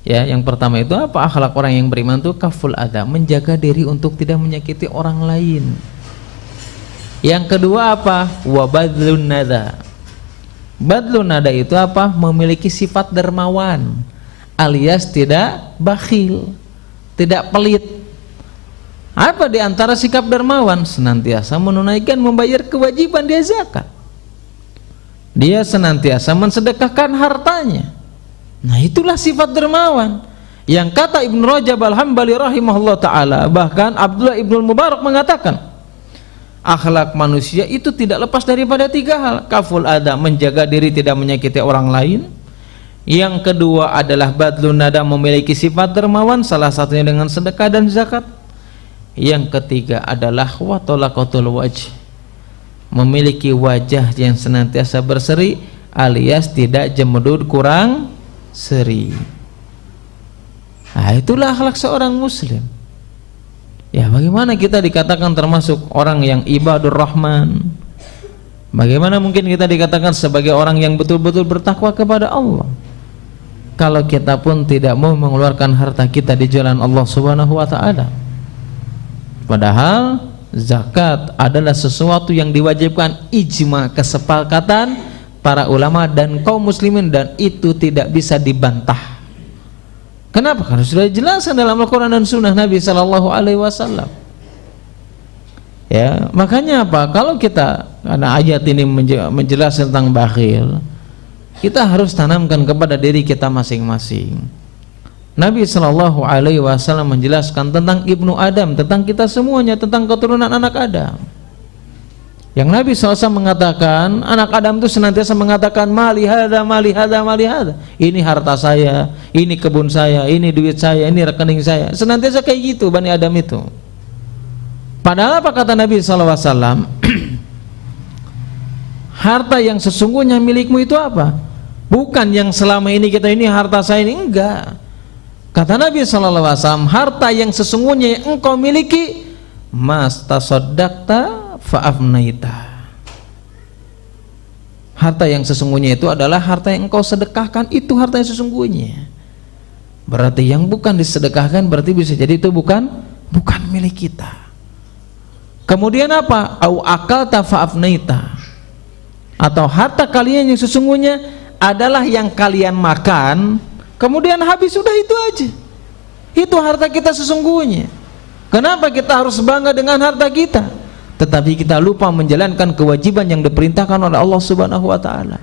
Ya, yang pertama itu apa? Akhlak orang yang beriman itu kaful adha, menjaga diri untuk tidak menyakiti orang lain. Yang kedua apa? Wabadlun nada. Badlun nada itu apa? Memiliki sifat dermawan, alias tidak bakhil, tidak pelit. Apa di antara sikap dermawan? Senantiasa menunaikan, membayar kewajiban dia zakat. Dia senantiasa mensedekahkan hartanya. Nah, itulah sifat dermawan. Yang kata Ibnu Rajab Al-Hambali rahimahullah ta'ala, bahkan Abdullah Ibnu Mubarak mengatakan, akhlak manusia itu tidak lepas daripada 3 hal. Kaful adha, menjaga diri tidak menyakiti orang lain. Yang kedua adalah badlun nada, memiliki sifat dermawan, salah satunya dengan sedekah dan zakat. Yang ketiga adalah watolaqatul wajh, memiliki wajah yang senantiasa berseri, alias tidak jemedut, kurang seri. Nah, itulah akhlak seorang muslim. Ya, bagaimana kita dikatakan termasuk orang yang ibadur rahman? Bagaimana mungkin kita dikatakan sebagai orang yang betul-betul bertakwa kepada Allah kalau kita pun tidak mau mengeluarkan harta kita di jalan Allah Subhanahu wa ta'ala? Padahal zakat adalah sesuatu yang diwajibkan, ijma, kesepakatan para ulama dan kaum muslimin, dan itu tidak bisa dibantah. Kenapa? Karena sudah dijelaskan dalam Al-Quran dan Sunnah Nabi Sallallahu Alaihi Wasallam. Ya, makanya apa? Kalau kita, karena ayat ini menjelaskan tentang bakhil, kita harus tanamkan kepada diri kita masing-masing. Nabi Sallallahu Alaihi Wasallam menjelaskan tentang Ibnu Adam, tentang kita semuanya, tentang keturunan anak Adam. Yang Nabi SAW mengatakan, anak Adam itu senantiasa mengatakan, mali hada, mali hada, mali hada. Ini harta saya, ini kebun saya, ini duit saya, ini rekening saya. Senantiasa kayak gitu Bani Adam itu. Padahal apa kata Nabi SAW? Harta yang sesungguhnya milikmu itu apa? Bukan yang selama ini kita ini harta saya ini, enggak. Kata Nabi SAW, harta yang sesungguhnya yang engkau miliki, mas tasaddaqta fa'afnaita. Harta yang sesungguhnya itu adalah harta yang engkau sedekahkan, itu harta yang sesungguhnya. Berarti yang bukan disedekahkan berarti bisa jadi itu bukan milik kita. Kemudian apa? Au akalta fa'afnaita. Atau harta kalian yang sesungguhnya adalah yang kalian makan kemudian habis, sudah itu aja. Itu harta kita sesungguhnya. Kenapa kita harus bangga dengan harta kita? Tetapi kita lupa menjalankan kewajiban yang diperintahkan oleh Allah Subhanahu wa ta'ala.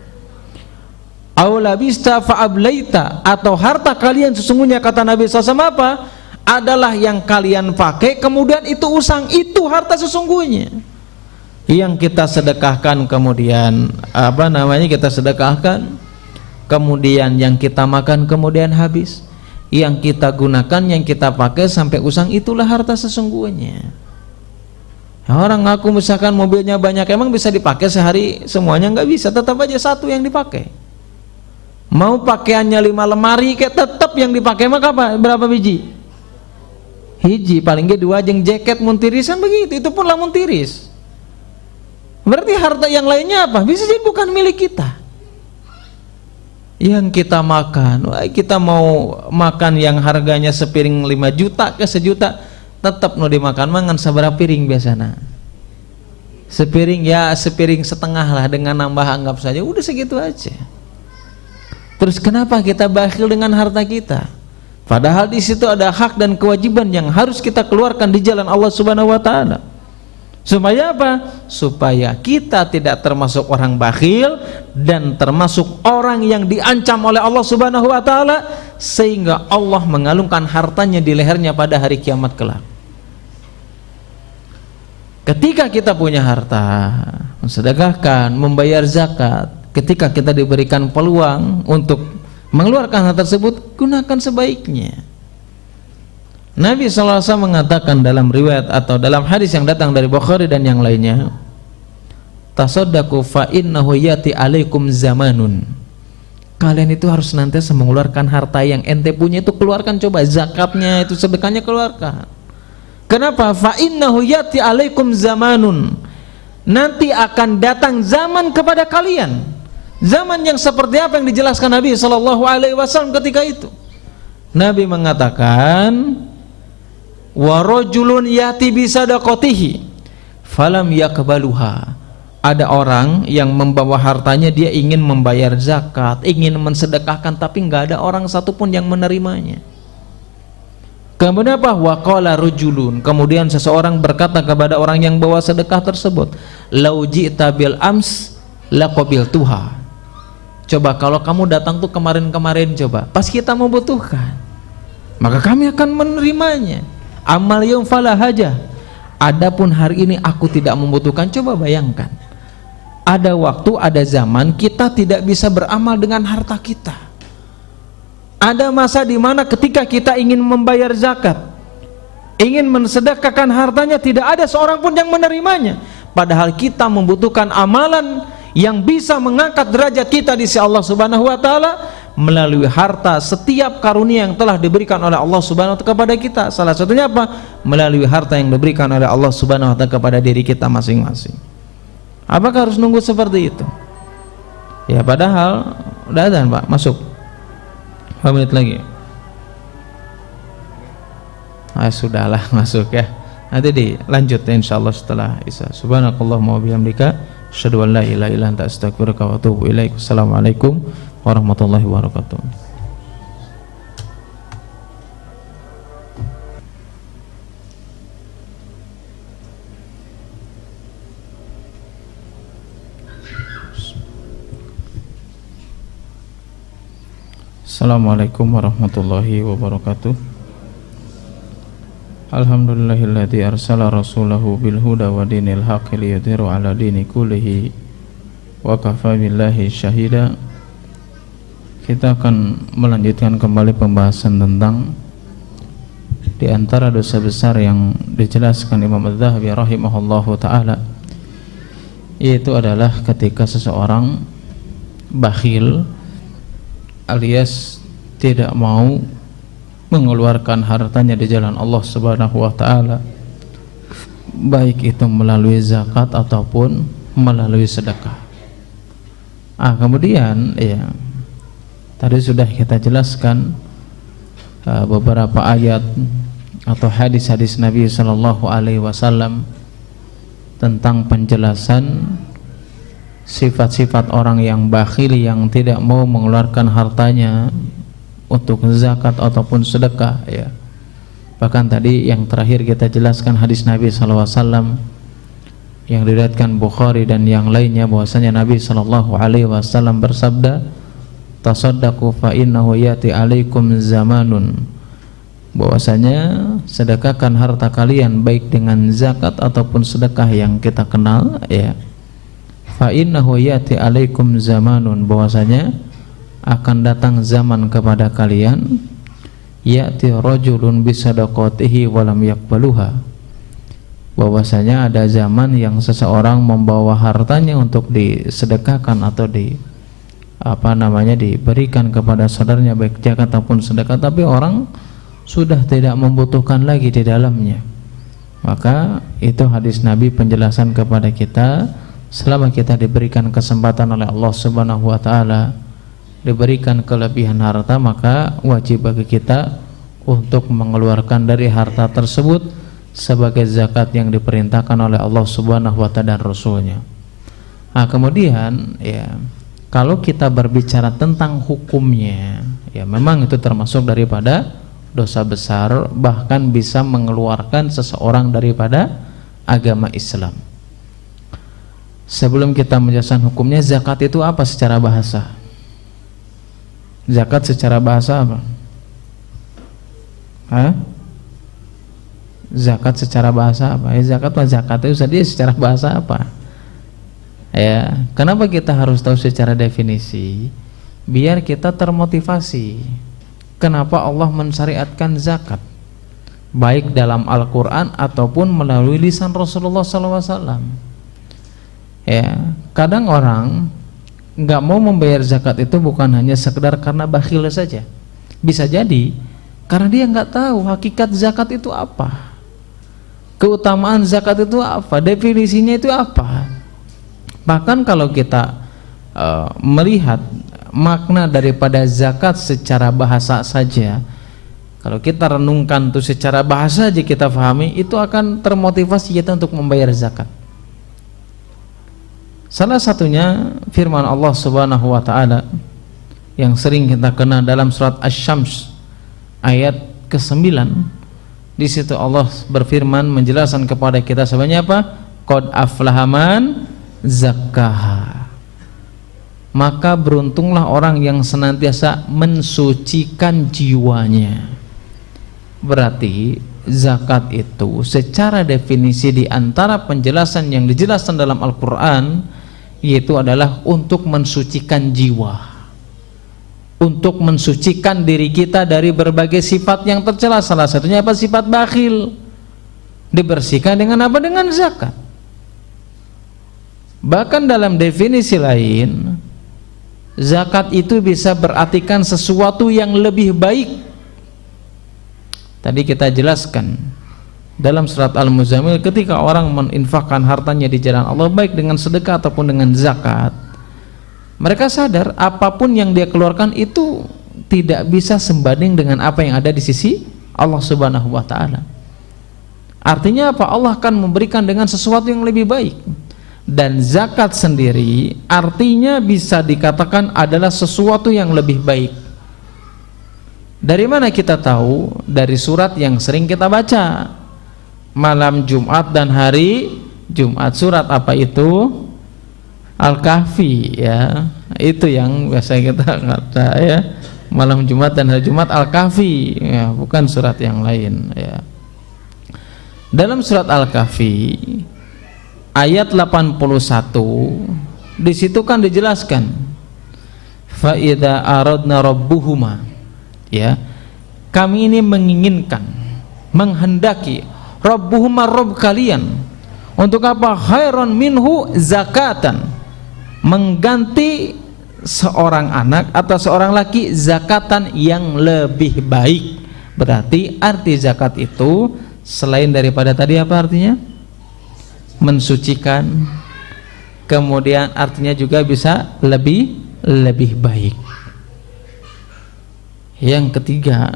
Aulabista fa'ablaita, atau harta kalian sesungguhnya kata Nabi SAW apa? Adalah yang kalian pakai kemudian itu usang, itu harta sesungguhnya. yang kita sedekahkan kemudian kita sedekahkan, kemudian yang kita makan kemudian habis, yang kita gunakan, yang kita pakai sampai usang, itulah harta sesungguhnya. Orang ngaku misalkan mobilnya banyak, emang bisa dipakai sehari semuanya? Nggak bisa, tetap aja satu yang dipakai. Mau pakaiannya 5 lemari kayak tetap yang dipakai maka berapa biji? Hiji, paling nggak 2 jeng jaket muntirisan begitu, itu pun lamun tiris. Berarti harta yang lainnya apa? Bisa jadi bukan milik kita. Yang kita makan, kita mau makan yang harganya sepiring 5 juta ke 1 juta, tetap no dimakan mangan seberapa piring biasanya? Sepiring, ya sepiring setengah lah, dengan nambah anggap saja udah segitu aja. Terus kenapa kita bakhil dengan harta kita? Padahal di situ ada hak dan kewajiban yang harus kita keluarkan di jalan Allah Subhanahu wa taala. Supaya apa? Supaya kita tidak termasuk orang bakhil dan termasuk orang yang diancam oleh Allah Subhanahu wa taala, sehingga Allah mengalungkan hartanya di lehernya pada hari kiamat kelak. Ketika kita punya harta, mensedekahkan, membayar zakat, ketika kita diberikan peluang untuk mengeluarkan hal tersebut, gunakan sebaiknya. Nabi SAW mengatakan dalam riwayat atau dalam hadis yang datang dari Bukhari dan yang lainnya, tasaddaqu fa innahu yati alaikum zamanun. Kalian itu harus senantiasa mengeluarkan harta yang ente punya itu, keluarkan, coba zakatnya itu, sedekahnya keluarkan. Kenapa? Fa innahu yati alaikum zamanun. Nanti akan datang zaman kepada kalian. Zaman yang seperti apa yang dijelaskan Nabi SAW ketika itu? Nabi mengatakan, wa rajulun yati bisadaqatihi falam yakbaluha. Ada orang yang membawa hartanya, dia ingin membayar zakat, ingin mensedekahkan, tapi nggak ada orang satupun yang menerimanya. Kemudian apa? Wa qala rajulun, kemudian seseorang berkata kepada orang yang bawa sedekah tersebut, lau ji'ta bil ams laqabiltuha. Coba kalau kamu datang tuh kemarin-kemarin, coba pas kita membutuhkan, maka kami akan menerimanya. Amal yaum fala hajah. Adapun hari ini aku tidak membutuhkan. Coba bayangkan, ada waktu, ada zaman kita tidak bisa beramal dengan harta kita. Ada masa di mana ketika kita ingin membayar zakat, ingin mensedekahkan hartanya, tidak ada seorang pun yang menerimanya. Padahal kita membutuhkan amalan yang bisa mengangkat derajat kita di sisi Allah Subhanahu wa taala melalui harta. Setiap karunia yang telah diberikan oleh Allah Subhanahu wa taala kepada kita, salah satunya apa? Melalui harta yang diberikan oleh Allah Subhanahu wa taala kepada diri kita masing-masing. Apakah harus nunggu seperti itu? Ya, padahal udah adzan, Pak, masuk 5 menit lagi. Sudahlah, masuk ya. Nanti dilanjut ya insyaallah setelah Isya. Subhanakallahumma wa bihamdika asyhadu an la ilaha illa anta astaghfiruka wa atubu ilaik. Assalamualaikum warahmatullahi wabarakatuh. Assalamualaikum warahmatullahi wabarakatuh. Alhamdulillahilladzi arsala rasulahu bil huda wa dinil haqqi liyudhhirahu ala dini kullihi wa kafa billahi syahida. Kita akan melanjutkan kembali pembahasan tentang di antara dosa besar yang dijelaskan Imam Az-Zahabi rahimahullahu taala, yaitu adalah ketika seseorang bakhil alias tidak mau mengeluarkan hartanya di jalan Allah Subhanahu wa taala, baik itu melalui zakat ataupun melalui sedekah. Kemudian ya, tadi sudah kita jelaskan beberapa ayat atau hadis-hadis Nabi sallallahu alaihi wasallam tentang penjelasan sifat-sifat orang yang bakhil, yang tidak mau mengeluarkan hartanya untuk zakat ataupun sedekah ya. Bahkan tadi yang terakhir kita jelaskan hadis Nabi SAW yang diriwayatkan Bukhari dan yang lainnya, bahwasanya Nabi SAW bersabda, tasaddaqu fa innahu yati alaikum zamanun, bahwasanya sedekahkan harta kalian baik dengan zakat ataupun sedekah yang kita kenal, ya. Fa innahu yati alaikum zamanun, bahwasanya akan datang zaman kepada kalian, ya'ti rajulun bisadaqatihi wa lam yaqbaluha, bahwasanya ada zaman yang seseorang membawa hartanya untuk disedekahkan atau diberikan kepada saudaranya baik zakat ataupun sedekah, tapi orang sudah tidak membutuhkan lagi di dalamnya. Maka itu hadis Nabi penjelasan kepada kita, selama kita diberikan kesempatan oleh Allah Subhanahu wa taala, diberikan kelebihan harta, maka wajib bagi kita untuk mengeluarkan dari harta tersebut sebagai zakat yang diperintahkan oleh Allah Subhanahu wa taala dan Rasulnya. Nah, kemudian ya, kalau kita berbicara tentang hukumnya, ya memang itu termasuk daripada dosa besar, bahkan bisa mengeluarkan seseorang daripada agama Islam. Sebelum kita menjelaskan hukumnya, zakat itu apa secara bahasa? Zakat secara bahasa apa? Zakat secara bahasa apa? Zakat itu tadi secara bahasa apa? Ya, kenapa kita harus tahu secara definisi? Biar kita termotivasi. Kenapa Allah mensyariatkan zakat, baik dalam Al-Quran ataupun melalui lisan Rasulullah SAW. Ya, kadang orang nggak mau membayar zakat itu bukan hanya sekedar karena bakhil saja. Bisa jadi karena dia nggak tahu hakikat zakat itu apa, keutamaan zakat itu apa, definisinya itu apa. Bahkan kalau kita melihat makna daripada zakat secara bahasa saja, kalau kita renungkan itu secara bahasa aja kita pahami, itu akan termotivasi kita untuk membayar zakat. Salah satunya firman Allah Subhanahu wa taala yang sering kita kenal dalam surat Asy-Syams ayat ke-9. Di situ Allah berfirman menjelaskan kepada kita sebenarnya apa? Qad aflaha man zakkaha. Maka beruntunglah orang yang senantiasa mensucikan jiwanya. Berarti zakat itu secara definisi di antara penjelasan yang dijelaskan dalam Al-Quran, yaitu adalah untuk mensucikan jiwa, untuk mensucikan diri kita dari berbagai sifat yang tercela. Salah satunya apa? Sifat bakhil. Dibersihkan dengan apa? Dengan zakat. Bahkan dalam definisi lain, zakat itu bisa berartikan sesuatu yang lebih baik. Tadi kita jelaskan dalam surat Al-Muzammil, ketika orang menginfakkan hartanya di jalan Allah baik dengan sedekah ataupun dengan zakat, mereka sadar apapun yang dia keluarkan itu tidak bisa sebanding dengan apa yang ada di sisi Allah Subhanahu wa taala. Artinya apa? Allah akan memberikan dengan sesuatu yang lebih baik. Dan zakat sendiri artinya bisa dikatakan adalah sesuatu yang lebih baik. Dari mana kita tahu? Dari surat yang sering kita baca, malam Jumat dan hari Jumat. Surat apa itu? Al-Kahfi, ya. Itu yang biasa kita kata, ya. Malam Jumat dan hari Jumat Al-Kahfi, ya, bukan surat yang lain, ya. Dalam surat Al-Kahfi ayat 81, di situ kan dijelaskan, fa idza aradna rabbuhuma, ya, kami ini menginginkan, menghendaki, rabbuhuma, rabb kalian, untuk apa? Khairan minhu zakatan, mengganti seorang anak atau seorang laki zakatan yang lebih baik. Berarti arti zakat itu selain daripada tadi apa artinya? Mensucikan, kemudian artinya juga bisa lebih baik. Yang ketiga,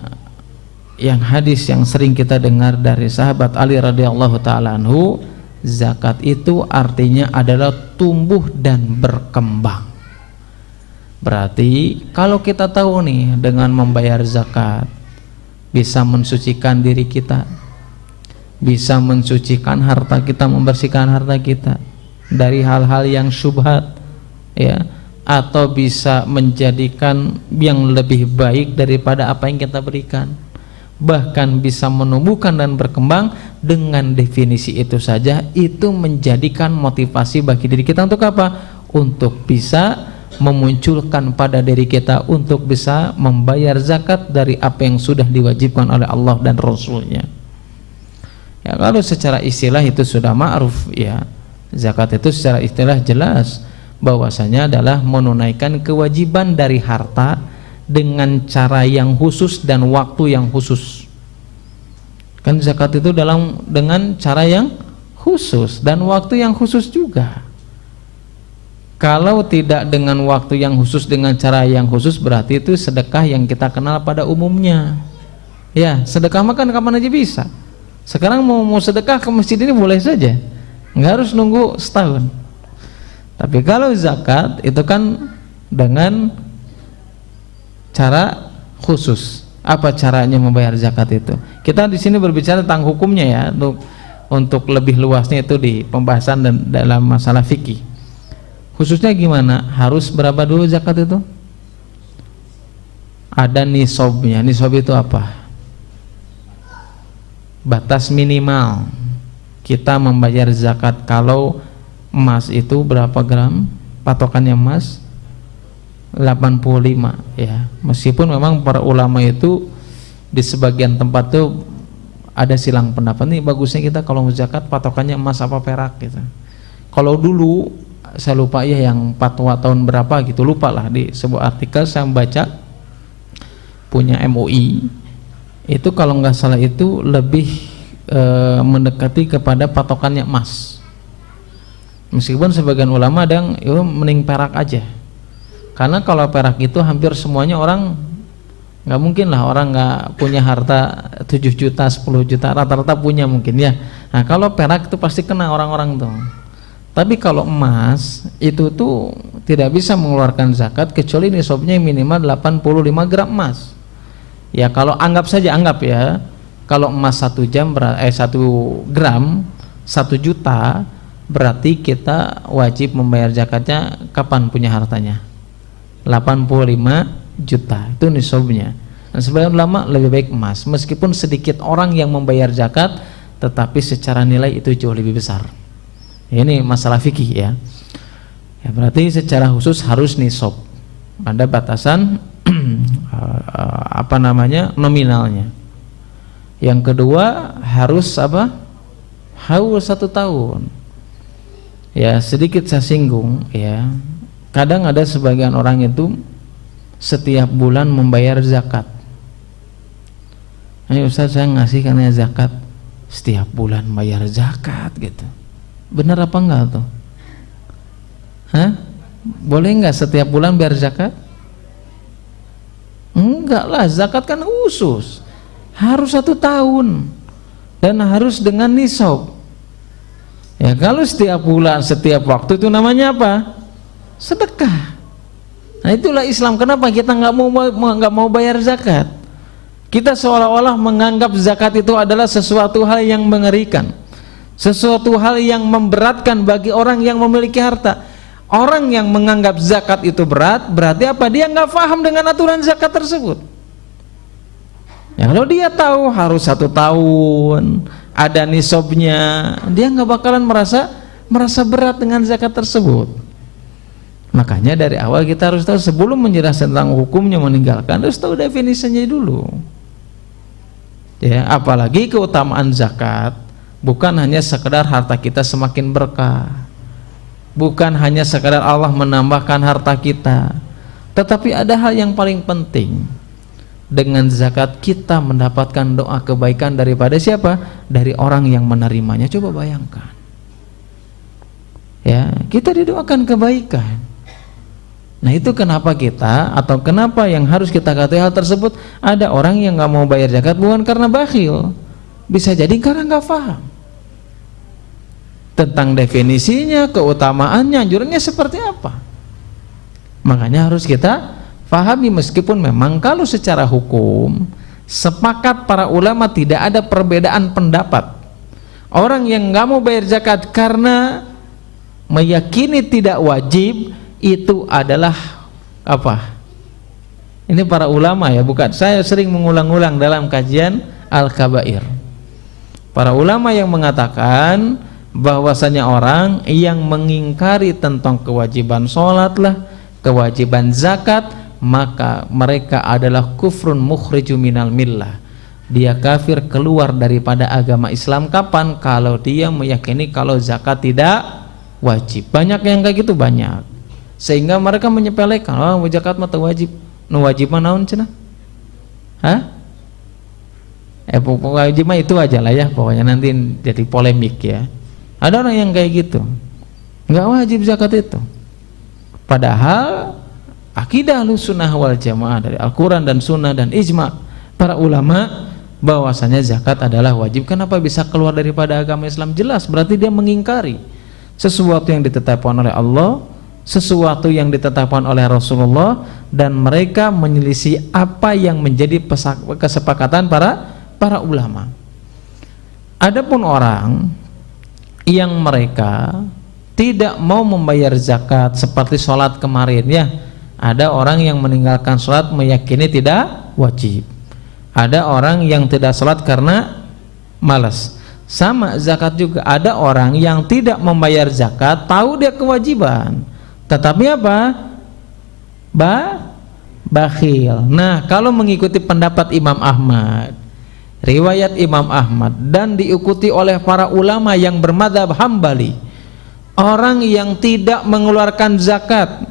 yang hadis yang sering kita dengar dari sahabat Ali radhiyallahu taala anhu, zakat itu artinya adalah tumbuh dan berkembang. Berarti kalau kita tahu nih dengan membayar zakat bisa mensucikan diri kita, bisa mensucikan harta kita, membersihkan harta kita dari hal-hal yang syubhat, ya, atau bisa menjadikan yang lebih baik daripada apa yang kita berikan. bahkan bisa menumbuhkan dan berkembang, dengan definisi itu saja itu menjadikan motivasi bagi diri kita untuk apa? Untuk bisa memunculkan pada diri kita untuk bisa membayar zakat dari apa yang sudah diwajibkan oleh Allah dan Rasulnya. Ya, kalau secara istilah itu sudah ma'ruf ya, zakat itu secara istilah jelas bahwasanya adalah menunaikan kewajiban dari harta dengan cara yang khusus dan waktu yang khusus. Kan zakat itu dengan cara yang khusus dan waktu yang khusus juga. Kalau tidak dengan waktu yang khusus, dengan cara yang khusus, berarti itu sedekah yang kita kenal pada umumnya. Ya, sedekah makan kapan aja bisa. Sekarang mau sedekah ke masjid ini boleh saja, nggak harus nunggu setahun. Tapi kalau zakat itu kan dengan cara khusus. Apa caranya membayar zakat itu? Kita di sini berbicara tentang hukumnya ya, untuk lebih luasnya itu di pembahasan dan dalam masalah fikih. Khususnya gimana? Harus berapa dulu zakat itu? Ada nisabnya. Nisab itu apa? Batas minimal kita membayar zakat. Kalau emas itu berapa gram? Patokannya emas 85 ya. Meskipun memang para ulama itu di sebagian tempat tuh ada silang pendapat, nih bagusnya kita kalau zakat patokannya emas apa perak gitu. Kalau dulu saya lupa ya yang fatwa tahun berapa gitu, lupa lah, di sebuah artikel saya membaca punya MUI itu kalau nggak salah itu lebih mendekati kepada patokannya emas. Meskipun sebagian ulama ada yang mending perak aja, karena kalau perak itu hampir semuanya orang, nggak mungkin lah orang nggak punya harta 7 juta 10 juta, rata-rata punya mungkin ya. Nah kalau perak itu pasti kena orang-orang tuh. Tapi kalau emas itu tuh tidak bisa mengeluarkan zakat kecuali nisabnya minimal 85 gram emas. Ya kalau anggap ya, kalau emas 1 gram 1 juta, berarti kita wajib membayar zakatnya kapan punya hartanya? 85 juta, itu nisabnya. Dan sebagian ulama lebih baik emas, meskipun sedikit orang yang membayar zakat, tetapi secara nilai itu jauh lebih besar. Ini masalah fikih ya. Ya berarti secara khusus harus nisab. Ada batasan apa namanya, nominalnya. Yang kedua harus apa? Haul 1 tahun. Ya sedikit saya singgung ya. Kadang ada sebagian orang itu setiap bulan membayar zakat. Ini Ustaz saya ngasih karena zakat, setiap bulan bayar zakat gitu. Benar apa enggak tuh? Hah? Boleh enggak setiap bulan bayar zakat? Enggak lah, zakat kan khusus, harus 1 tahun dan harus dengan nisab. Ya kalau setiap bulan, setiap waktu itu namanya apa? Sedekah. Nah itulah Islam. Kenapa kita nggak mau bayar zakat? Kita seolah-olah menganggap zakat itu adalah sesuatu hal yang mengerikan, sesuatu hal yang memberatkan bagi orang yang memiliki harta. Orang yang menganggap zakat itu berat, berarti apa? Dia nggak paham dengan aturan zakat tersebut. Ya, kalau dia tahu harus 1 tahun, ada nisabnya, dia nggak bakalan merasa berat dengan zakat tersebut. Makanya dari awal kita harus tahu, sebelum menjelaskan tentang hukumnya meninggalkan, harus tahu definisinya dulu. Ya, apalagi keutamaan zakat bukan hanya sekedar harta kita semakin berkah, bukan hanya sekedar Allah menambahkan harta kita, tetapi ada hal yang paling penting. Dengan zakat kita mendapatkan doa kebaikan daripada siapa? Dari orang yang menerimanya. Coba bayangkan ya, kita didoakan kebaikan. Nah itu kenapa kita, atau kenapa yang harus kita katakan hal tersebut. Ada orang yang nggak mau bayar zakat bukan karena bakhil, bisa jadi karena nggak paham tentang definisinya, keutamaannya, anjurannya seperti apa. Makanya harus kita pahami, meskipun memang kalau secara hukum sepakat para ulama tidak ada perbedaan pendapat. Orang yang nggak mau bayar zakat karena meyakini tidak wajib, itu adalah apa? Ini para ulama ya, bukan saya sering mengulang-ulang dalam kajian Al-Kabair. Para ulama yang mengatakan bahwasanya orang yang mengingkari tentang kewajiban sholat lah, kewajiban zakat, maka mereka adalah kufrun mukhriju minal millah. Dia kafir, keluar daripada agama Islam. Kapan? Kalau dia meyakini kalau zakat tidak wajib. Banyak yang kayak gitu, banyak. Sehingga mereka menyepelekan, oh zakat mah wajib. Nu wajib mah naon cenah? Hah? Pokoknya wajib mah itu aja lah ya, pokoknya nanti jadi polemik ya. Ada orang yang kayak gitu, nggak wajib zakat itu. Padahal akidah Ahlussunnah wal Jamaah dari Al-Quran dan Sunnah dan ijma para ulama bahwasanya zakat adalah wajib. Kenapa bisa keluar daripada agama Islam? Jelas berarti dia mengingkari sesuatu yang ditetapkan oleh Allah, sesuatu yang ditetapkan oleh Rasulullah, dan mereka menyelisih apa yang menjadi kesepakatan para ulama. Adapun orang yang mereka tidak mau membayar zakat seperti sholat kemarin ya, ada orang yang meninggalkan sholat meyakini tidak wajib, ada orang yang tidak sholat karena malas. Sama zakat juga, ada orang yang tidak membayar zakat, tahu dia kewajiban tetapi apa? Bakhil. Nah, kalau mengikuti pendapat Imam Ahmad, riwayat Imam Ahmad, dan diikuti oleh para ulama yang bermadzhab Hambali, orang yang tidak mengeluarkan zakat,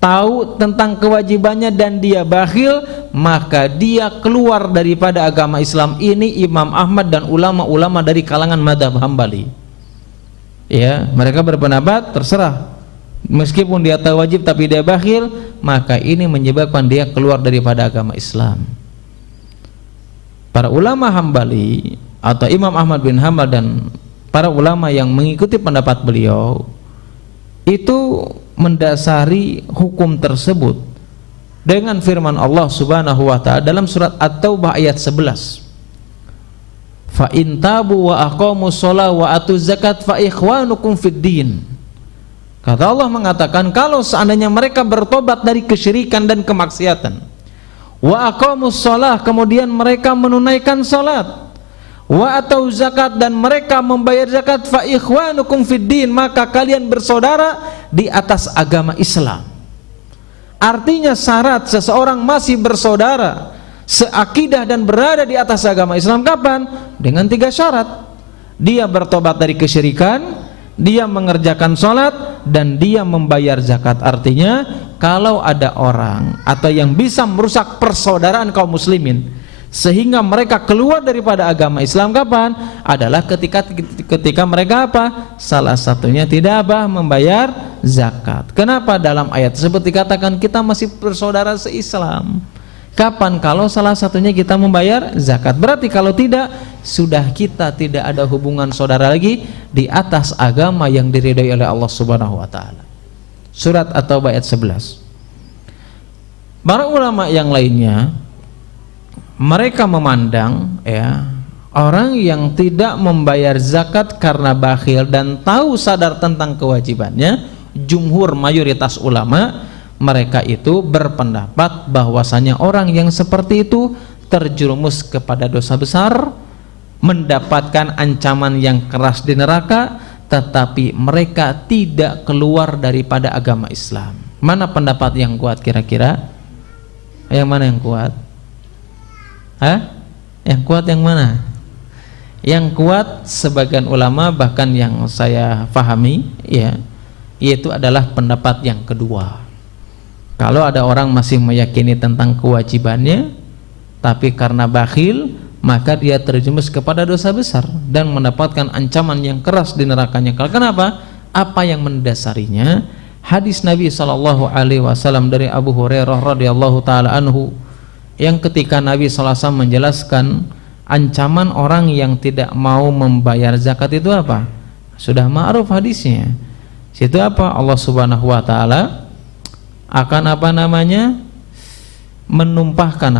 tahu tentang kewajibannya dan dia bakhil, maka dia keluar daripada agama Islam. Ini Imam Ahmad dan ulama-ulama dari kalangan madzhab Hambali. Ya, mereka berpendapat terserah. Meskipun dia tahu wajib tapi dia bakhil, maka ini menyebabkan dia keluar daripada agama Islam. Para ulama Hambali atau Imam Ahmad bin Hanbal dan para ulama yang mengikuti pendapat beliau itu mendasari hukum tersebut dengan firman Allah Subhanahu wa taala dalam surat At-Taubah ayat 11. Fa in tabu wa aqamus shalah wa atuz zakat fa ikhwanukum fid din. Kata Allah mengatakan, kalau seandainya mereka bertobat dari kesyirikan dan kemaksiatan, wa aqamus shalah, kemudian mereka menunaikan salat, wa atau zakat, dan mereka membayar zakat, fa ikhwanukum fid din, maka kalian bersaudara di atas agama Islam. Artinya syarat seseorang masih bersaudara, seakidah dan berada di atas agama Islam kapan? Dengan 3 syarat. Dia bertobat dari kesyirikan, dia mengerjakan sholat, dan dia membayar zakat. Artinya kalau ada orang atau yang bisa merusak persaudaraan kaum muslimin sehingga mereka keluar daripada agama Islam kapan? Adalah ketika mereka apa? Salah satunya tidak membayar zakat. Kenapa dalam ayat tersebut dikatakan kita masih bersaudara se-Islam? Kapan? Kalau salah satunya kita membayar zakat. Berarti kalau tidak, sudah kita tidak ada hubungan saudara lagi di atas agama yang diridhai oleh Allah Subhanahu wa taala. Surat At-Taubah ayat 11. Para ulama yang lainnya mereka memandang ya, orang yang tidak membayar zakat karena bakhil dan tahu sadar tentang kewajibannya, jumhur mayoritas ulama mereka itu berpendapat bahwasanya orang yang seperti itu terjerumus kepada dosa besar, mendapatkan ancaman yang keras di neraka, tetapi mereka tidak keluar daripada agama Islam. Mana pendapat yang kuat kira-kira? Yang mana yang kuat? Hah? Yang kuat yang mana? Yang kuat sebagian ulama, bahkan yang saya pahami ya, yaitu adalah pendapat yang kedua. Kalau ada orang masih meyakini tentang kewajibannya tapi karena bakhil, maka dia terjerumus kepada dosa besar dan mendapatkan ancaman yang keras di nerakanya. Kenapa? Apa yang mendasarinya? Hadis Nabi SAW dari Abu Hurairah radhiyallahu taala anhu, yang ketika Nabi SAW menjelaskan ancaman orang yang tidak mau membayar zakat itu apa? Sudah ma'ruf hadisnya. Situ apa? Allah Subhanahu wa taala akan menumpahkan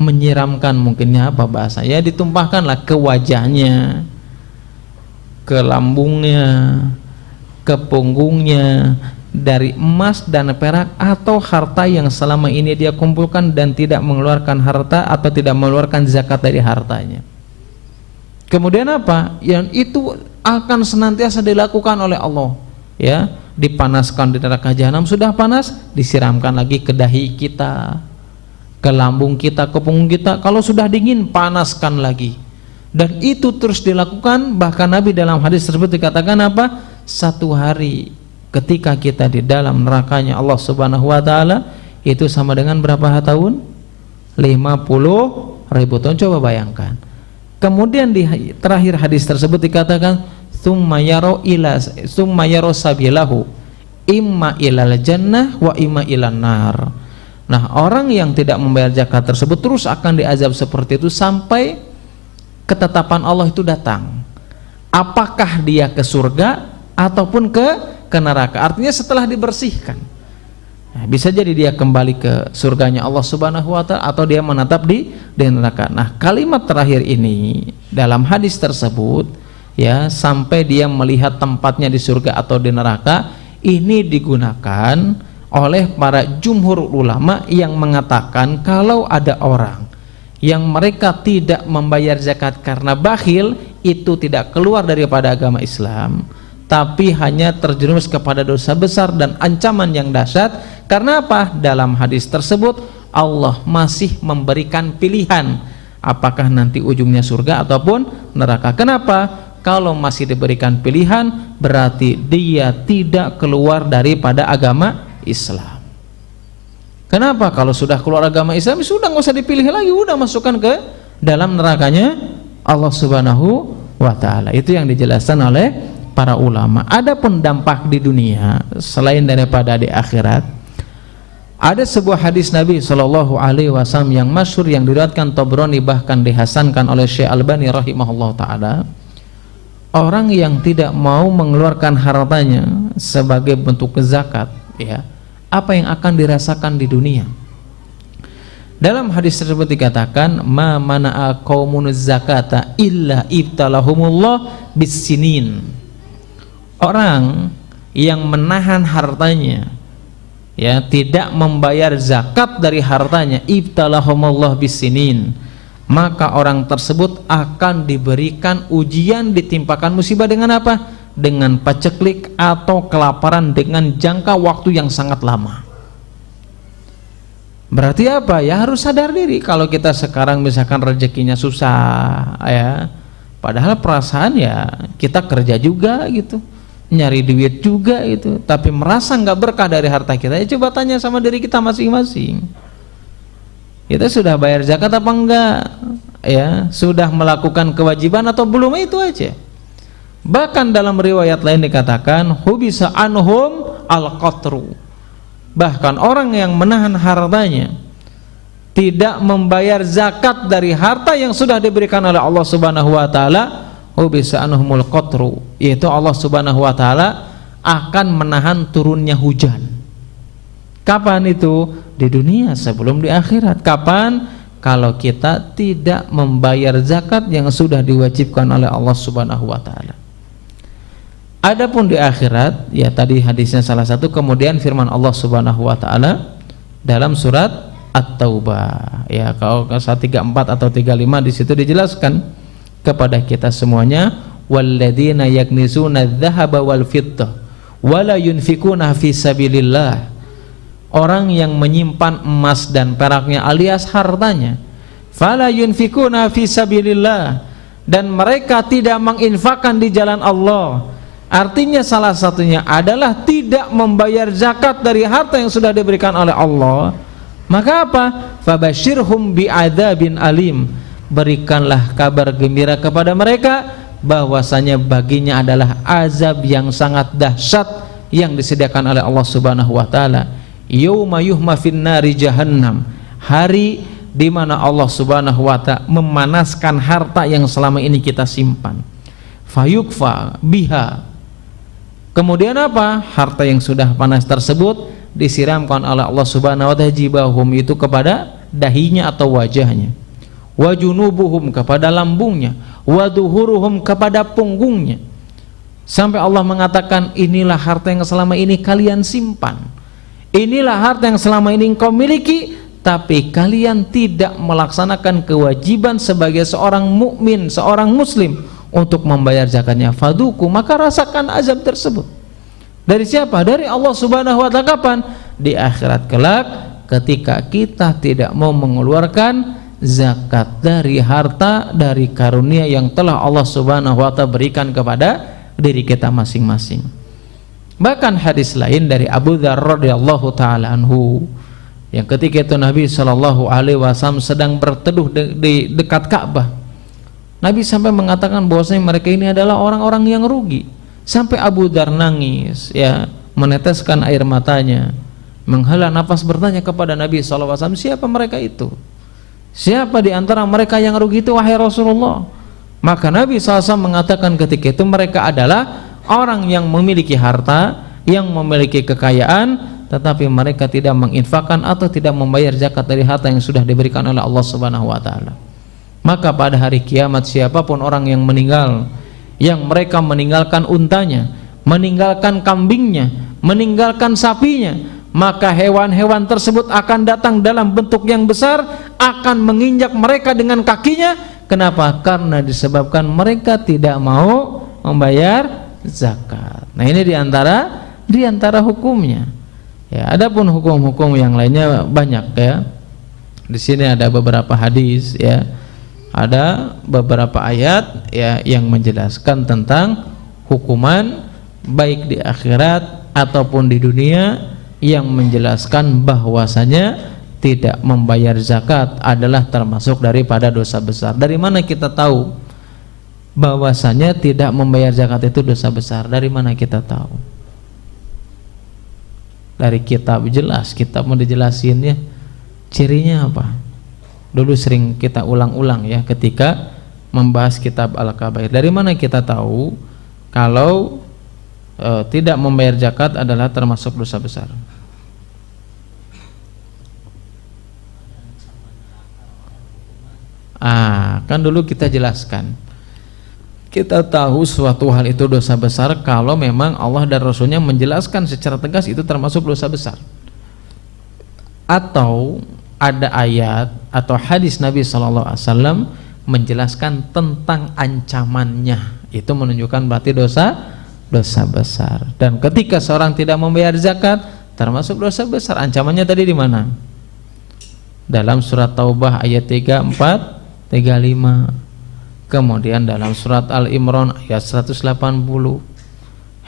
menyiramkan, mungkinnya bahasa ya, ditumpahkanlah ke wajahnya, ke lambungnya, ke punggungnya, dari emas dan perak atau harta yang selama ini dia kumpulkan dan tidak mengeluarkan harta atau tidak mengeluarkan zakat dari hartanya. Kemudian apa? Yang itu akan senantiasa dilakukan oleh Allah, ya, dipanaskan di neraka jahanam, sudah panas disiramkan lagi ke dahi kita, ke lambung kita, ke punggung kita. Kalau sudah dingin, panaskan lagi. Dan itu terus dilakukan. Bahkan Nabi dalam hadis tersebut dikatakan apa? Satu hari ketika kita di dalam nerakanya Allah Subhanahu wa taala itu sama dengan berapa tahun? 50.000 tahun. Coba bayangkan. Kemudian di terakhir hadis tersebut dikatakan summa yaro sabilahu imma ilal jannah wa imma ilan nar. Nah, orang yang tidak membayar zakat tersebut terus akan diazab seperti itu sampai ketetapan Allah itu datang. Apakah dia ke surga ataupun ke neraka? Artinya setelah dibersihkan. Nah, bisa jadi dia kembali ke surganya Allah Subhanahu wa taala atau dia menetap di neraka. Nah, kalimat terakhir ini dalam hadis tersebut, ya, sampai dia melihat tempatnya di surga atau di neraka, ini digunakan oleh para jumhur ulama yang mengatakan kalau ada orang yang mereka tidak membayar zakat karena bakhil, itu tidak keluar daripada agama Islam, tapi hanya terjerumus kepada dosa besar dan ancaman yang dahsyat. Karena apa? Dalam hadis tersebut Allah masih memberikan pilihan apakah nanti ujungnya surga ataupun neraka. Kenapa? Kalau masih diberikan pilihan berarti dia tidak keluar daripada agama Islam. Kenapa? Kalau sudah keluar agama Islam sudah nggak usah dipilih lagi, udah masukkan ke dalam nerakanya Allah Subhanahu wa taala. Itu yang dijelaskan oleh para ulama. Adapun dampak di dunia selain daripada di akhirat, ada sebuah hadis Nabi Shallallahu Alaihi Wasallam yang masyhur yang diriwayatkan Tabrani bahkan dihasankan oleh Syekh Albani rahimahullah taala. Orang yang tidak mau mengeluarkan hartanya sebagai bentuk zakat, ya, apa yang akan dirasakan di dunia? Dalam hadis tersebut dikatakan, ma mana'a qaumun zakata illa ibtalahumullah bisinin. Orang yang menahan hartanya, ya, tidak membayar zakat dari hartanya, ibtalahumullah bisinin, maka orang tersebut akan diberikan ujian, ditimpakan musibah dengan apa? Dengan paceklik atau kelaparan dengan jangka waktu yang sangat lama. Berarti apa? Ya harus sadar diri kalau kita sekarang misalkan rezekinya susah, ya, padahal perasaan ya kita kerja juga gitu, nyari duit juga itu, tapi merasa nggak berkah dari harta kita. Ya coba tanya sama diri kita masing-masing. Kita sudah bayar zakat apa enggak? Ya, sudah melakukan kewajiban atau belum? Itu aja. Bahkan dalam riwayat lain dikatakan hubisa anhum al-qatru. Bahkan orang yang menahan hartanya, tidak membayar zakat dari harta yang sudah diberikan oleh Allah Subhanahu wa taala, hubisa anhumul qatru, yaitu Allah Subhanahu wa taala akan menahan turunnya hujan. Kapan itu? Di dunia sebelum di akhirat. Kapan? Kalau kita tidak membayar zakat yang sudah diwajibkan oleh Allah Subhanahu wa taala. Adapun di akhirat, ya tadi hadisnya salah satu, kemudian firman Allah Subhanahu wa taala dalam surat At-Taubah, ya kalau 134 atau 35 di situ dijelaskan kepada kita semuanya, walladzina yaknizuna adz-dzahaba wal fiddah wala yunfikuna fi sabilillah. Orang yang menyimpan emas dan peraknya alias hartanya, fala yunfikuna fi sabilillah, dan mereka tidak menginfakkan di jalan Allah. Artinya salah satunya adalah tidak membayar zakat dari harta yang sudah diberikan oleh Allah. Maka apa? Fabashirhum bi'adzabin alim. Berikanlah kabar gembira kepada mereka bahwasanya baginya adalah azab yang sangat dahsyat yang disediakan oleh Allah Subhanahu wa taala. Yauma yuhma finnari jahannam, hari di mana Allah Subhanahu wa taala memanaskan harta yang selama ini kita simpan. Fayukfa biha. Kemudian apa? Harta yang sudah panas tersebut disiramkan oleh Allah Subhanahu wa taala jibahum, itu kepada dahinya atau wajahnya, wajunubuhum kepada lambungnya, waduhuruhum kepada punggungnya. Sampai Allah mengatakan, inilah harta yang selama ini kalian simpan, inilah harta yang selama ini engkau miliki, tapi kalian tidak melaksanakan kewajiban sebagai seorang mukmin, seorang muslim untuk membayar zakatnya. Faduku, maka rasakan azab tersebut. Dari siapa? Dari Allah Subhanahu wa ta'ala. Kapan? Di akhirat kelak, ketika kita tidak mau mengeluarkan zakat dari harta, dari karunia yang telah Allah Subhanahu wa ta'ala berikan kepada diri kita masing-masing. Bahkan hadis lain dari Abu Dzar radhiyallahu taala anhu, yang ketika itu Nabi sallallahu alaihi wasallam sedang berteduh di dekat Ka'bah, Nabi sampai mengatakan bahwasanya mereka ini adalah orang-orang yang rugi. Sampai Abu Dzar nangis, ya, meneteskan air matanya, menghela nafas, bertanya kepada Nabi sallallahu alaihi wasallam, siapa mereka itu? Siapa di antara mereka yang rugi itu, wahai Rasulullah? Maka Nabi SAW mengatakan ketika itu, mereka adalah orang yang memiliki harta, yang memiliki kekayaan, tetapi mereka tidak menginfakkan atau tidak membayar zakat dari harta yang sudah diberikan oleh Allah Subhanahu wa ta'ala. Maka pada hari kiamat, siapapun orang yang meninggal, yang mereka meninggalkan untanya, meninggalkan kambingnya, meninggalkan sapinya, maka hewan-hewan tersebut akan datang dalam bentuk yang besar, akan menginjak mereka dengan kakinya. Kenapa? Karena disebabkan mereka tidak mau membayar zakat. Nah, ini diantara hukumnya. Ya, adapun hukum-hukum yang lainnya banyak, ya. Di sini ada beberapa hadis, ya. Ada beberapa ayat, ya, yang menjelaskan tentang hukuman baik di akhirat ataupun di dunia, yang menjelaskan bahwasanya tidak membayar zakat adalah termasuk daripada dosa besar. Dari mana kita tahu bahwasanya tidak membayar zakat itu dosa besar? Dari mana kita tahu? Dari kitab jelas, kitab mau dijelasin, ya. Cirinya apa? Dulu sering kita ulang-ulang, ya, ketika membahas kitab Al-Kabair. Dari mana kita tahu kalau tidak membayar zakat adalah termasuk dosa besar? Kan dulu kita jelaskan, kita tahu suatu hal itu dosa besar kalau memang Allah dan Rasulnya menjelaskan secara tegas itu termasuk dosa besar, atau ada ayat atau hadis Nabi SAW menjelaskan tentang ancamannya, itu menunjukkan berarti dosa besar. Dan ketika seorang tidak membayar zakat termasuk dosa besar. Ancamannya tadi di mana? Dalam surat Taubah ayat 34, 35. Kemudian dalam surat Al-Imran ayat 180.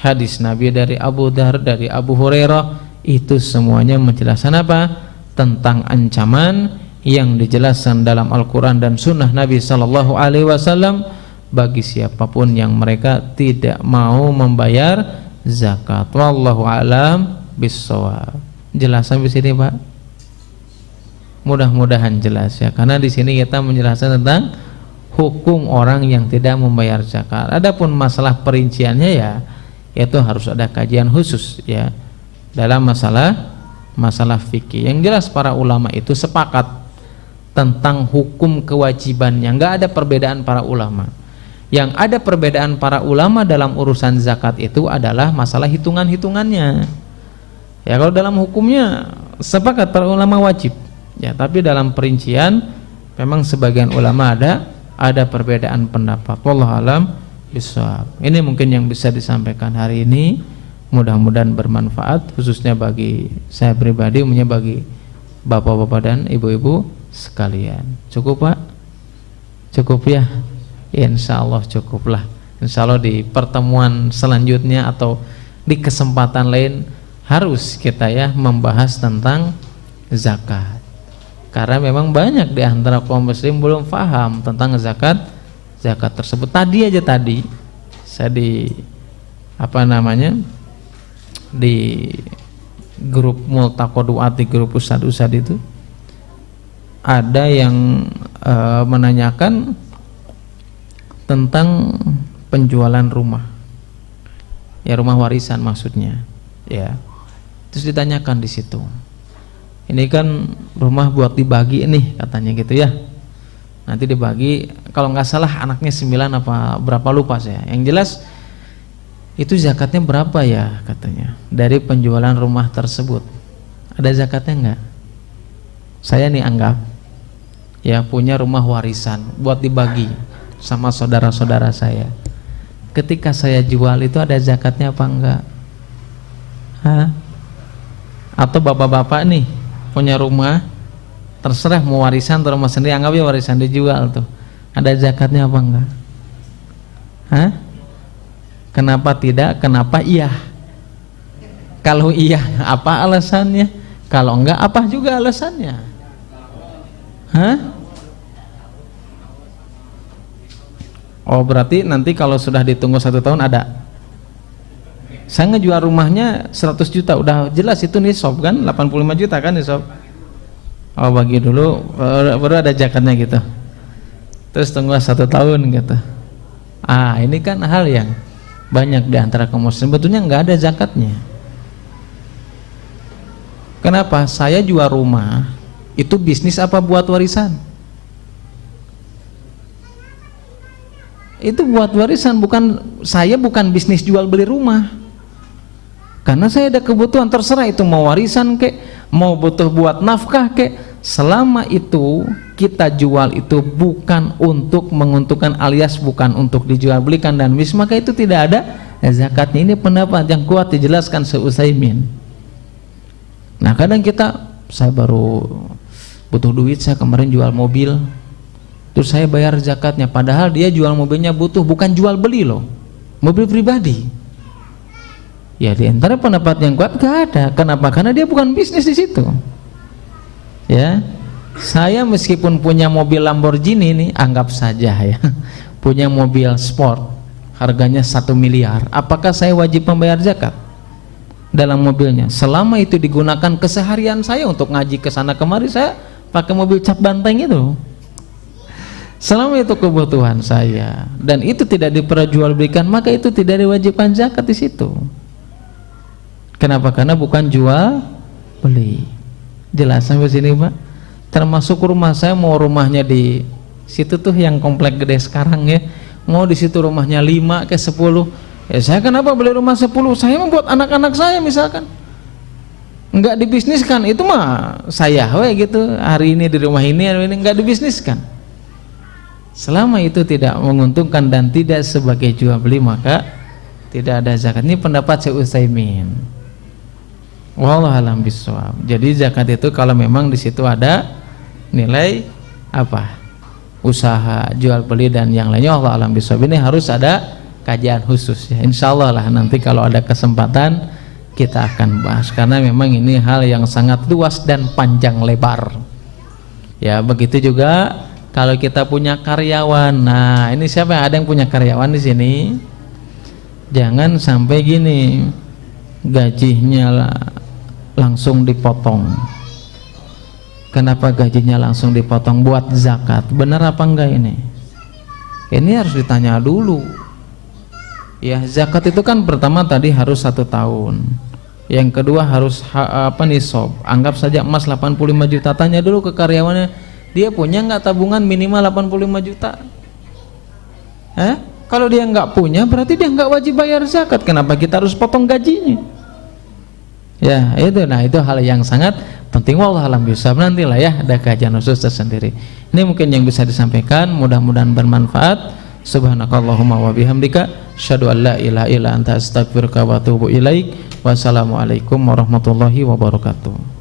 Hadis Nabi dari Abu Dzar, dari Abu Hurairah, itu semuanya menjelaskan apa? Tentang ancaman yang dijelaskan dalam Al-Quran dan Sunnah Nabi Sallallahu Alaihi Wasallam bagi siapapun yang mereka tidak mau membayar zakat. Wallahu a'lam bissawab. Jelas sampai sini, Pak? Mudah-mudahan jelas, ya, karena di sini kita menjelaskan tentang hukum orang yang tidak membayar zakat. Adapun masalah perinciannya, ya, itu harus ada kajian khusus, ya, dalam masalah fikih. Yang jelas para ulama itu sepakat tentang hukum kewajibannya, nggak ada perbedaan para ulama. Yang ada perbedaan para ulama dalam urusan zakat itu adalah masalah hitungan-hitungannya. Ya, kalau dalam hukumnya sepakat para ulama wajib, ya, tapi dalam perincian memang sebagian ulama ada perbedaan pendapat. Wallahu alam bishawab. Ini mungkin yang bisa disampaikan hari ini. Mudah-mudahan bermanfaat, khususnya bagi saya pribadi, umumnya bagi bapak-bapak dan ibu-ibu sekalian. Cukup, Pak? Cukup, ya? Insya Allah cukuplah. Insya Allah di pertemuan selanjutnya atau di kesempatan lain harus kita, ya, membahas tentang zakat, karena memang banyak di antara kaum muslim belum paham tentang zakat tersebut. Tadi saya di di grup Multaqoduat, di grup ustad-ustad itu ada yang menanyakan tentang penjualan rumah, ya, rumah warisan maksudnya, ya. Terus ditanyakan di situ, ini kan rumah buat dibagi nih katanya gitu, ya, nanti dibagi, kalau nggak salah anaknya 9 apa berapa lupa saya. Yang jelas itu zakatnya berapa ya katanya dari penjualan rumah tersebut, ada zakatnya enggak? Saya nih anggap ya punya rumah warisan buat dibagi sama saudara-saudara saya, ketika saya jual itu ada zakatnya apa enggak? Hah? Atau bapak-bapak nih punya rumah, terserah mau warisan atau rumah sendiri, anggap ya warisan dijual tuh, ada zakatnya apa enggak? Hah? Kenapa tidak? Kenapa iya? Kalau iya apa alasannya? Kalau enggak apa juga alasannya? Hah? Oh berarti nanti kalau sudah ditunggu 1 tahun ada. Saya ngejual rumahnya 100 juta, udah jelas itu nisab kan, 85 juta kan nisab. Oh bagi dulu, baru ada zakatnya gitu. Terus tunggu 1 tahun gitu. Ah ini kan hal yang banyak di antara kaum muslim sebetulnya nggak ada zakatnya. Kenapa? Saya jual rumah itu bisnis apa buat warisan? Itu buat warisan, bukan, saya bukan bisnis jual beli rumah. Karena saya ada kebutuhan, terserah itu mau warisan kek, mau butuh buat nafkah kek, selama itu kita jual itu bukan untuk menguntungkan alias bukan untuk dijual belikan dan maka itu tidak ada zakatnya. Ini pendapat yang kuat dijelaskan Utsaimin. Nah kadang saya baru butuh duit, saya kemarin jual mobil, terus saya bayar zakatnya, padahal dia jual mobilnya butuh, bukan jual beli loh, mobil pribadi. Ya di antara pendapat yang kuat gak ada. Kenapa? Karena dia bukan bisnis di situ. Ya, saya meskipun punya mobil Lamborghini nih, anggap saja ya, punya mobil sport, harganya 1 miliar. Apakah saya wajib membayar zakat dalam mobilnya? Selama itu digunakan keseharian saya untuk ngaji ke sana kemari, saya pakai mobil cap banteng itu. Selama itu kebutuhan saya dan itu tidak diperjualbelikan, maka itu tidak diwajibkan zakat di situ. Kenapa? Karena bukan jual beli. Jelas sampai sini Pak? Termasuk rumah saya, mau rumahnya di situ tuh yang komplek gede sekarang ya, mau di situ rumahnya 5 ke 10, ya saya kenapa beli rumah 10? Saya membuat anak-anak saya misalkan enggak dibisniskan, itu mah saya gitu, hari ini di rumah ini, hari ini enggak dibisniskan. Selama itu tidak menguntungkan dan tidak sebagai jual beli, maka tidak ada zakat. Ini pendapat Syekh Utsaimin. Wallahu a'lam bishawab. Jadi zakat itu kalau memang di situ ada nilai apa? Usaha, jual beli dan yang lainnya, wallahu a'lam bishawab. Ini harus ada kajian khusus ya. Insyaallah lah nanti kalau ada kesempatan kita akan bahas, karena memang ini hal yang sangat luas dan panjang lebar. Ya, begitu juga kalau kita punya karyawan. Nah, ini siapa yang ada yang punya karyawan di sini? Jangan sampai gini, gajinya langsung dipotong. Kenapa gajinya langsung dipotong? Buat zakat. Benar apa enggak ini? Ini harus ditanya dulu. Ya, zakat itu kan pertama tadi harus 1 tahun. Yang kedua harus nisab. Anggap saja emas 85 juta. Tanya dulu ke karyawannya, dia punya nggak tabungan minimal 85 juta? Kalau dia nggak punya, berarti dia nggak wajib bayar zakat. Kenapa kita harus potong gajinya? Ya itu, nah itu hal yang sangat penting. Wallahu a'lam bishawab. Nantilah ya ada kajian khusus tersendiri. Ini mungkin yang bisa disampaikan, mudah-mudahan bermanfaat. Subhanakallahumma wa bihamdika, asyhadu an la ilaha illa anta astaghfiruka wa atubu ilaik. Wassalamualaikum warahmatullahi wabarakatuh.